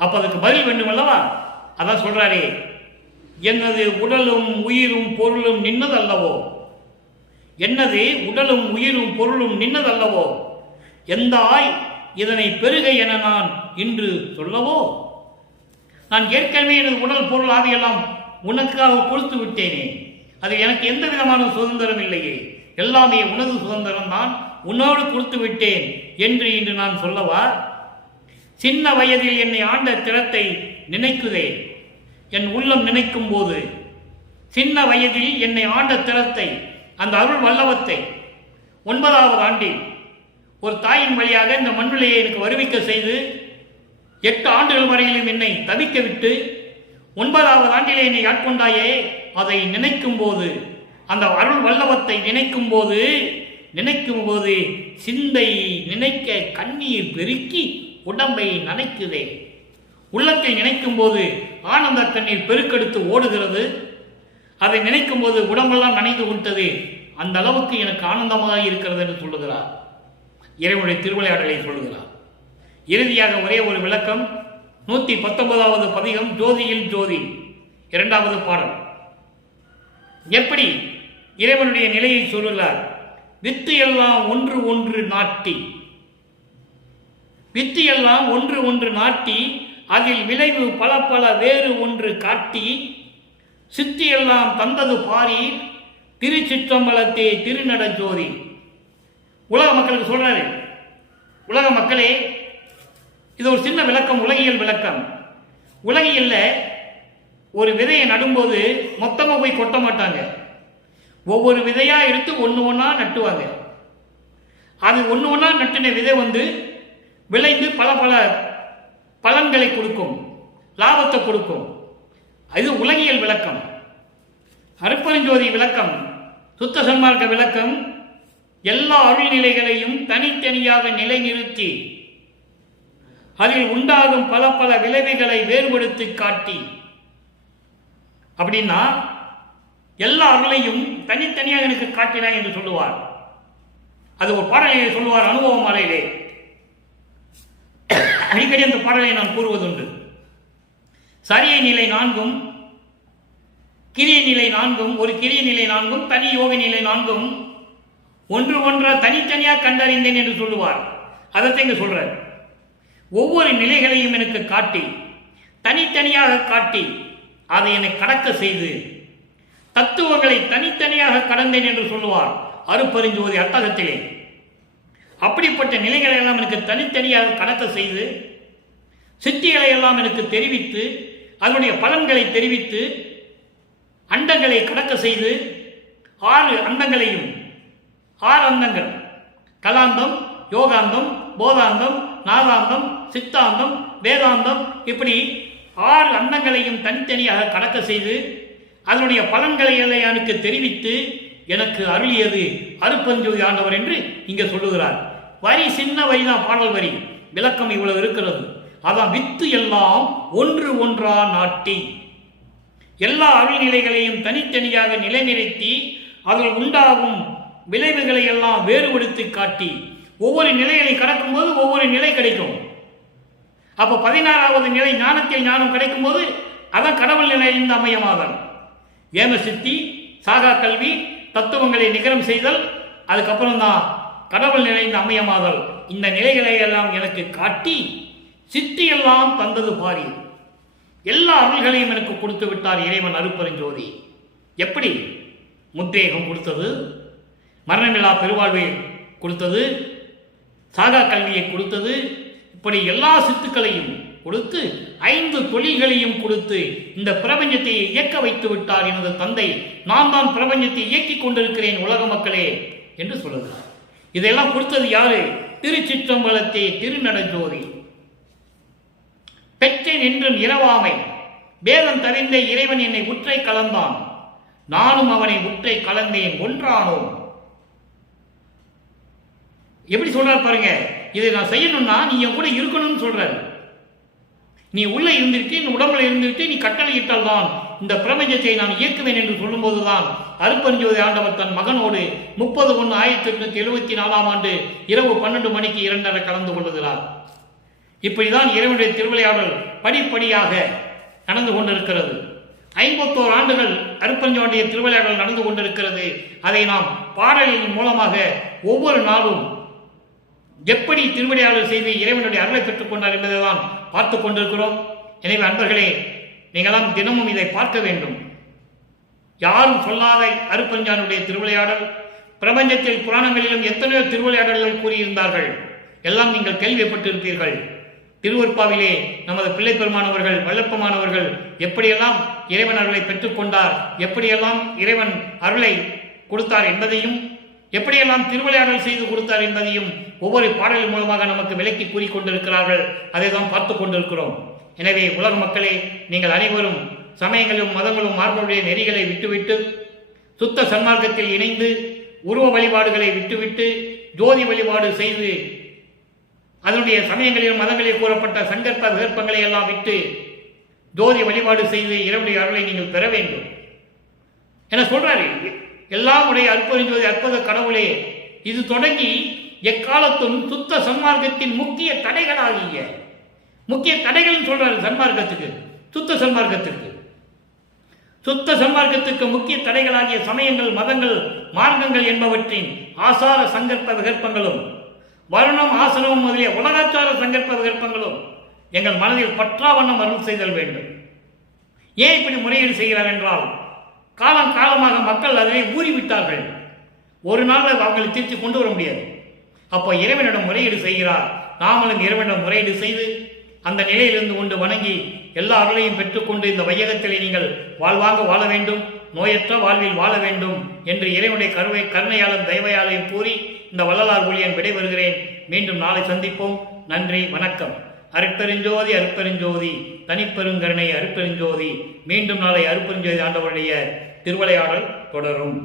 அப்ப அதுக்கு பதில் வேண்டும் அல்லவா? அதான் சொல்றாரே, என்னது உடலும் உயிரும் பொருளும் நின்னதல்லவோ, என்னது உடலும் உயிரும் பொருளும் நின்னதல்லவோ, எந்தாய் இதனை பெருக என நான் இன்று சொல்லவோ. நான் ஏற்கனவே எனது உடல் பொருள் ஆவியெல்லாம் உனக்காக கொடுத்து விட்டேனே, அது எனக்கு எந்த விதமான சுதந்திரம் இல்லையே, எல்லாமே உனது சுதந்திரம் தான், உன்னோடு கொடுத்து விட்டேன் என்று இன்று நான் சொல்லவா? சின்ன வயதில் என்னை ஆண்ட திறத்தை நினைக்குதே என் உள்ளம் நினைக்கும் போது, சின்ன வயதில் என்னை ஆண்ட திறத்தை, அந்த அருள் வல்லவத்தை 9வது ஆண்டில் ஒரு தாயின் வழியாக இந்த மண்ணிலையை எனக்கு வருவிக்க செய்து 8 ஆண்டுகள் வரையிலும் என்னை தவிக்க விட்டு 9வது ஆண்டிலே என்னை ஆட்கொண்டாயே, அதை நினைக்கும் போது, அந்த அருள் வல்லவத்தை நினைக்கும் போது சிந்தை நினைக்க கண்ணீர் பெருக்கி உடம்பை நனைக்குதே. உள்ளத்தை நினைக்கும் போது ஆனந்த கண்ணீர் பெருக்கெடுத்து ஓடுகிறது. அதை நினைக்கும் போது உடம்பெல்லாம் நனைந்து விட்டது. அந்த அளவுக்கு எனக்கு ஆனந்தமாக இருக்கிறது என்று சொல்லுகிறார். இறைவனுடைய திருவிளையாடலை சொல்லுகிறார். இறுதியாக ஒரே ஒரு விளக்கம். 119வது பதிகம், ஜோதியில் ஜோதி, 2வது பாடல். எப்படி இறைவனுடைய நிலையை சொல்லுகிறார்? வித்து எல்லாம் ஒன்று ஒன்று நாட்டி, வித்து எல்லாம் ஒன்று ஒன்று நாட்டி, அதில் விளைவு பல பல வேறு ஒன்று காட்டி, சித்தி எல்லாம் தந்தது பாரி திருச்சிற்றம்பலத்தே திருநட ஜோதி. உலக மக்களுக்கு சொல்றாரு, உலக மக்களே, இது ஒரு சின்ன விளக்கம், உலகியல் விளக்கம். உலகியல்ல ஒரு விதையை நடும்போது மொத்தமா போய் கொட்ட மாட்டாங்க. ஒவ்வொரு விதையா எடுத்து ஒன்று ஒன்றா நட்டுவாங்க. அது ஒன்று ஒன்றா நட்டின விதை விளைந்து பல பல பலன்களை கொடுக்கும், லாபத்தை கொடுக்கும். இது உலகியல் விளக்கம். அருட்பெருஞ்சோதி விளக்கம், சுத்த சன்மார்க்க விளக்கம், எல்லா அருள்நிலைகளையும் தனித்தனியாக நிலைநிறுத்தி அதில் உண்டாகும் பல பல விளைவுகளை வேறுபடுத்தி காட்டி, அப்படின்னா எல்லா அருளையும் தனித்தனியாக எனக்கு காட்டினாய் என்று சொல்லுவார். அது ஒரு பாடலை சொல்லுவார் அனுபவ மாலையிலே. அடிக்கடி அந்த பாடலை நான் கூறுவதுண்டு. சரியை நிலை 4ம் கிரிய நிலை 4ம், ஒரு கிரிய நிலை 4ம் தனி யோக நிலை 4ம் ஒன்று ஒன்றா தனித்தனியாக கண்டறிந்தேன் என்று சொல்லுவார். அதைத்தான் இங்க சொல்றார். ஒவ்வொரு நிலைகளையும் எனக்கு காட்டி, தனித்தனியாக காட்டி, அதை என்னை கடக்க செய்து தத்துவங்களை தனித்தனியாக கடந்தேன் என்று சொல்லுவார் அருட்பெருஞ்சோதி அட்டகத்திலே. அப்படிப்பட்ட நிலைகளை எல்லாம் எனக்கு தனித்தனியாக கடக்க செய்து, சித்திகளை எல்லாம் எனக்கு தெரிவித்து, அதனுடைய பலன்களை தெரிவித்து, அண்டங்களை கடக்க செய்து, 6 அண்டங்களையும், 6 அந்தங்கள், கலாந்தம், யோகாந்தம், போதாந்தம், நாதாந்தம், சித்தாந்தம், வேதாந்தம், இப்படி 6 அண்டங்களையும் தனித்தனியாக கடக்க செய்து, அதனுடைய பலன்களை எல்லாம் எனக்கு தெரிவித்து எனக்கு அருளியது அருட்பெருஞ்சோதி ஆண்டவர் என்று இங்க சொல்லுகிறார். வரி சின்ன வரிதான், பாடல் வரி, விளக்கம் இவ்வளவு இருக்கிறது. அதான் வித்து எல்லாம் ஒன்று ஒன்றா நாட்டி. எல்லா அருள்நிலைகளையும் தனித்தனியாக நிலைநிறுத்தி அதில் உண்டாகும் விளைவுகளை எல்லாம் வேறுபடுத்தி காட்டி ஒவ்வொரு நிலைகளை கடக்கும்போது ஒவ்வொரு நிலை கிடைக்கும். அப்போ 16வது நிலை ஞானத்தில் ஞானம் கிடைக்கும் போது அதான் கடவுள் நிலைந்த அமையமாதல். ஏம சித்தி, சாகா கல்வி, தத்துவங்களை நிகரம் செய்தல், அதுக்கப்புறம் தான் கடவுள் நிறைந்த அமையமாதல். இந்த நிலைகளை எல்லாம் எனக்கு காட்டி சித்தி எல்லாம் தந்தது பாரி. எல்லா அருள்களையும் எனக்கு கொடுத்து விட்டார் இறைவன் அருட்பெருஞ்சோதி. எப்படி? முத்தேகம் கொடுத்தது, மரணமில்லா பெருவாழ்வை கொடுத்தது, சாகா கல்வியை கொடுத்தது, இப்படி எல்லா சித்துக்களையும் கொடுத்து 5 தொழில்களையும் கொடுத்து இந்த பிரபஞ்சத்தை இயக்க வைத்து விட்டார் எனது தந்தை. நான் தான் பிரபஞ்சத்தை இயக்கிக் கொண்டிருக்கிறேன் உலக மக்களே என்று சொல்லுகிறார். இதெல்லாம் கொடுத்தது யாரு? திருச்சிற்றம்பலத்தே திருநடஜோதி. பெற்றேன் என்றும் இரவாமை வேதம் தவிர்ந்த இறைவன் என்னை உற்றை கலந்தான், நானும் அவனை உற்றை கலந்தேன் ஒன்றானோம். எப்படி சொல்றாரு பாருங்க. இதை நான் செய்யணும்னா நீ என் கூட இருக்கணும்னு சொல்றாரு. நீ உள்ள இருந்துட்டு, நீ உடம்புல இருந்துட்டு நீ கட்டளை இட்டால் தான் இந்த பிரபஞ்சத்தை நான் இயக்குவேன் என்று சொல்லும் போதுதான் அருட்பெருஞ்சோதி ஆண்டவர் தன் மகனோடு 30/1/1874 இரவு 12 மணிக்கு 2:30 கலந்து கொள்ளுகிறார். இப்படிதான் இறைவனுடைய திருவிளையாடல் படிப்படியாக நடந்து கொண்டிருக்கிறது. 51 ஆண்டுகள் அருட்பெருஞ்சோதியுடைய திருவிளையாடல் நடந்து கொண்டிருக்கிறது. அதை நாம் பாடலின் மூலமாக ஒவ்வொரு நாளும் எப்படி திருவிளையாடல் செய்து இறைவனுடைய அருளை பெற்றுக் கொண்டார் என்பதை தான் பார்த்து கொண்டிருக்கிறோம். எனவே அன்பர்களே, நீங்களாம் தினமும் இதை பார்க்க வேண்டும். யாரும் சொல்லாத அருட்பெருஞ்சோதியுடைய திருவிளையாடல், பிரபஞ்சத்தில் புராணங்களிலும் எத்தனையோ திருவிளையாடல்கள் கூறியிருந்தார்கள். எல்லாம் நீங்கள் கேள்விப்பட்டிருப்பீர்கள். திருவருட்பாவிலே நமது பிள்ளை பெருமானவர்கள், வல்லப்பமானவர்கள் எப்படியெல்லாம் இறைவன் அருளை பெற்றுக்கொண்டார், எப்படியெல்லாம் இறைவன் அருளை கொடுத்தார் என்பதையும், எப்படியெல்லாம் திருவிளையாடல் செய்து கொடுத்தார் என்பதையும் ஒவ்வொரு பாடலின் மூலமாக நமக்கு விளக்கி கூறிக்கொண்டிருக்கிறார்கள். அதை தான் பார்த்து கொண்டிருக்கிறோம். எனவே உலக மக்களே, நீங்கள் அனைவரும் சமயங்களும் மதங்களும் மார்புடைய நெறிகளை விட்டுவிட்டு சுத்த சன்மார்க்கத்தில் இணைந்து உருவ வழிபாடுகளை விட்டுவிட்டு ஜோதி வழிபாடு செய்து அதனுடைய சமயங்களிலும் மதங்களில் கூறப்பட்ட சங்கற்ப விகற்பங்களை எல்லாம் விட்டு ஜோதி வழிபாடு செய்து இறைவனுடைய அருளை நீங்கள் பெற வேண்டும் என சொல்றாரு. எல்லாம் உடைய அற்புதஞ்சோதி அற்புத கடவுளே, இது தொடங்கி எக்காலத்தும் சுத்த சன்மார்க்கத்தின் முக்கிய தடைகளாகிய முக்கிய தடைகள் சொல்றாரு. சன்மார்க்கத்துக்கு, சுத்த சன்மார்க்கத்திற்கு, சுத்த சன்மார்க்கத்துக்கு முக்கிய தடைகளாகிய சமயங்கள், மதங்கள், மார்க்கங்கள் என்பவற்றின் ஆசார சங்கற்ப விகற்பங்களும் வருணம் ஆசனமும் முதலிய உலகாச்சார சங்கற்ப விகற்பங்களும் எங்கள் மனதில் பற்றாவண்ணம் அருள் செய்தல் வேண்டும். ஏன் இப்படி முறையீடு செய்கிறார் என்றால், காலம் காலமாக மக்கள் அதனை ஊறிவிட்டார்கள். ஒரு நாள் அவங்களை திருச்சி கொண்டு வர முடியாது. அப்போ இறைவனிடம் முறையீடு செய்கிறார். நாமளும் இறைவனிடம் முறையீடு செய்து அந்த நிலையிலிருந்து கொண்டு வணங்கி எல்லா அருளையும் பெற்றுக்கொண்டு இந்த வையகத்திலே நீங்கள் வாழ்வாங்க வாழ வேண்டும், நோயற்ற வாழ்வில் வாழ வேண்டும் என்று இறைவனுடைய கருணையாலும் தயவையாலையும் கூறி இந்த வள்ளலார் ஊழியன் விடைபெறுகிறேன். மீண்டும் நாளை சந்திப்போம். நன்றி, வணக்கம். அருட்பெருஞ்சோதி அருட்பெருஞ்சோதி தனிப்பெருங்கருணை அருட்பெருஞ்சோதி. மீண்டும் நாளை அருட்பெருஞ்சோதி ஆண்டவருடைய திருவிளையாடல் தொடரும்.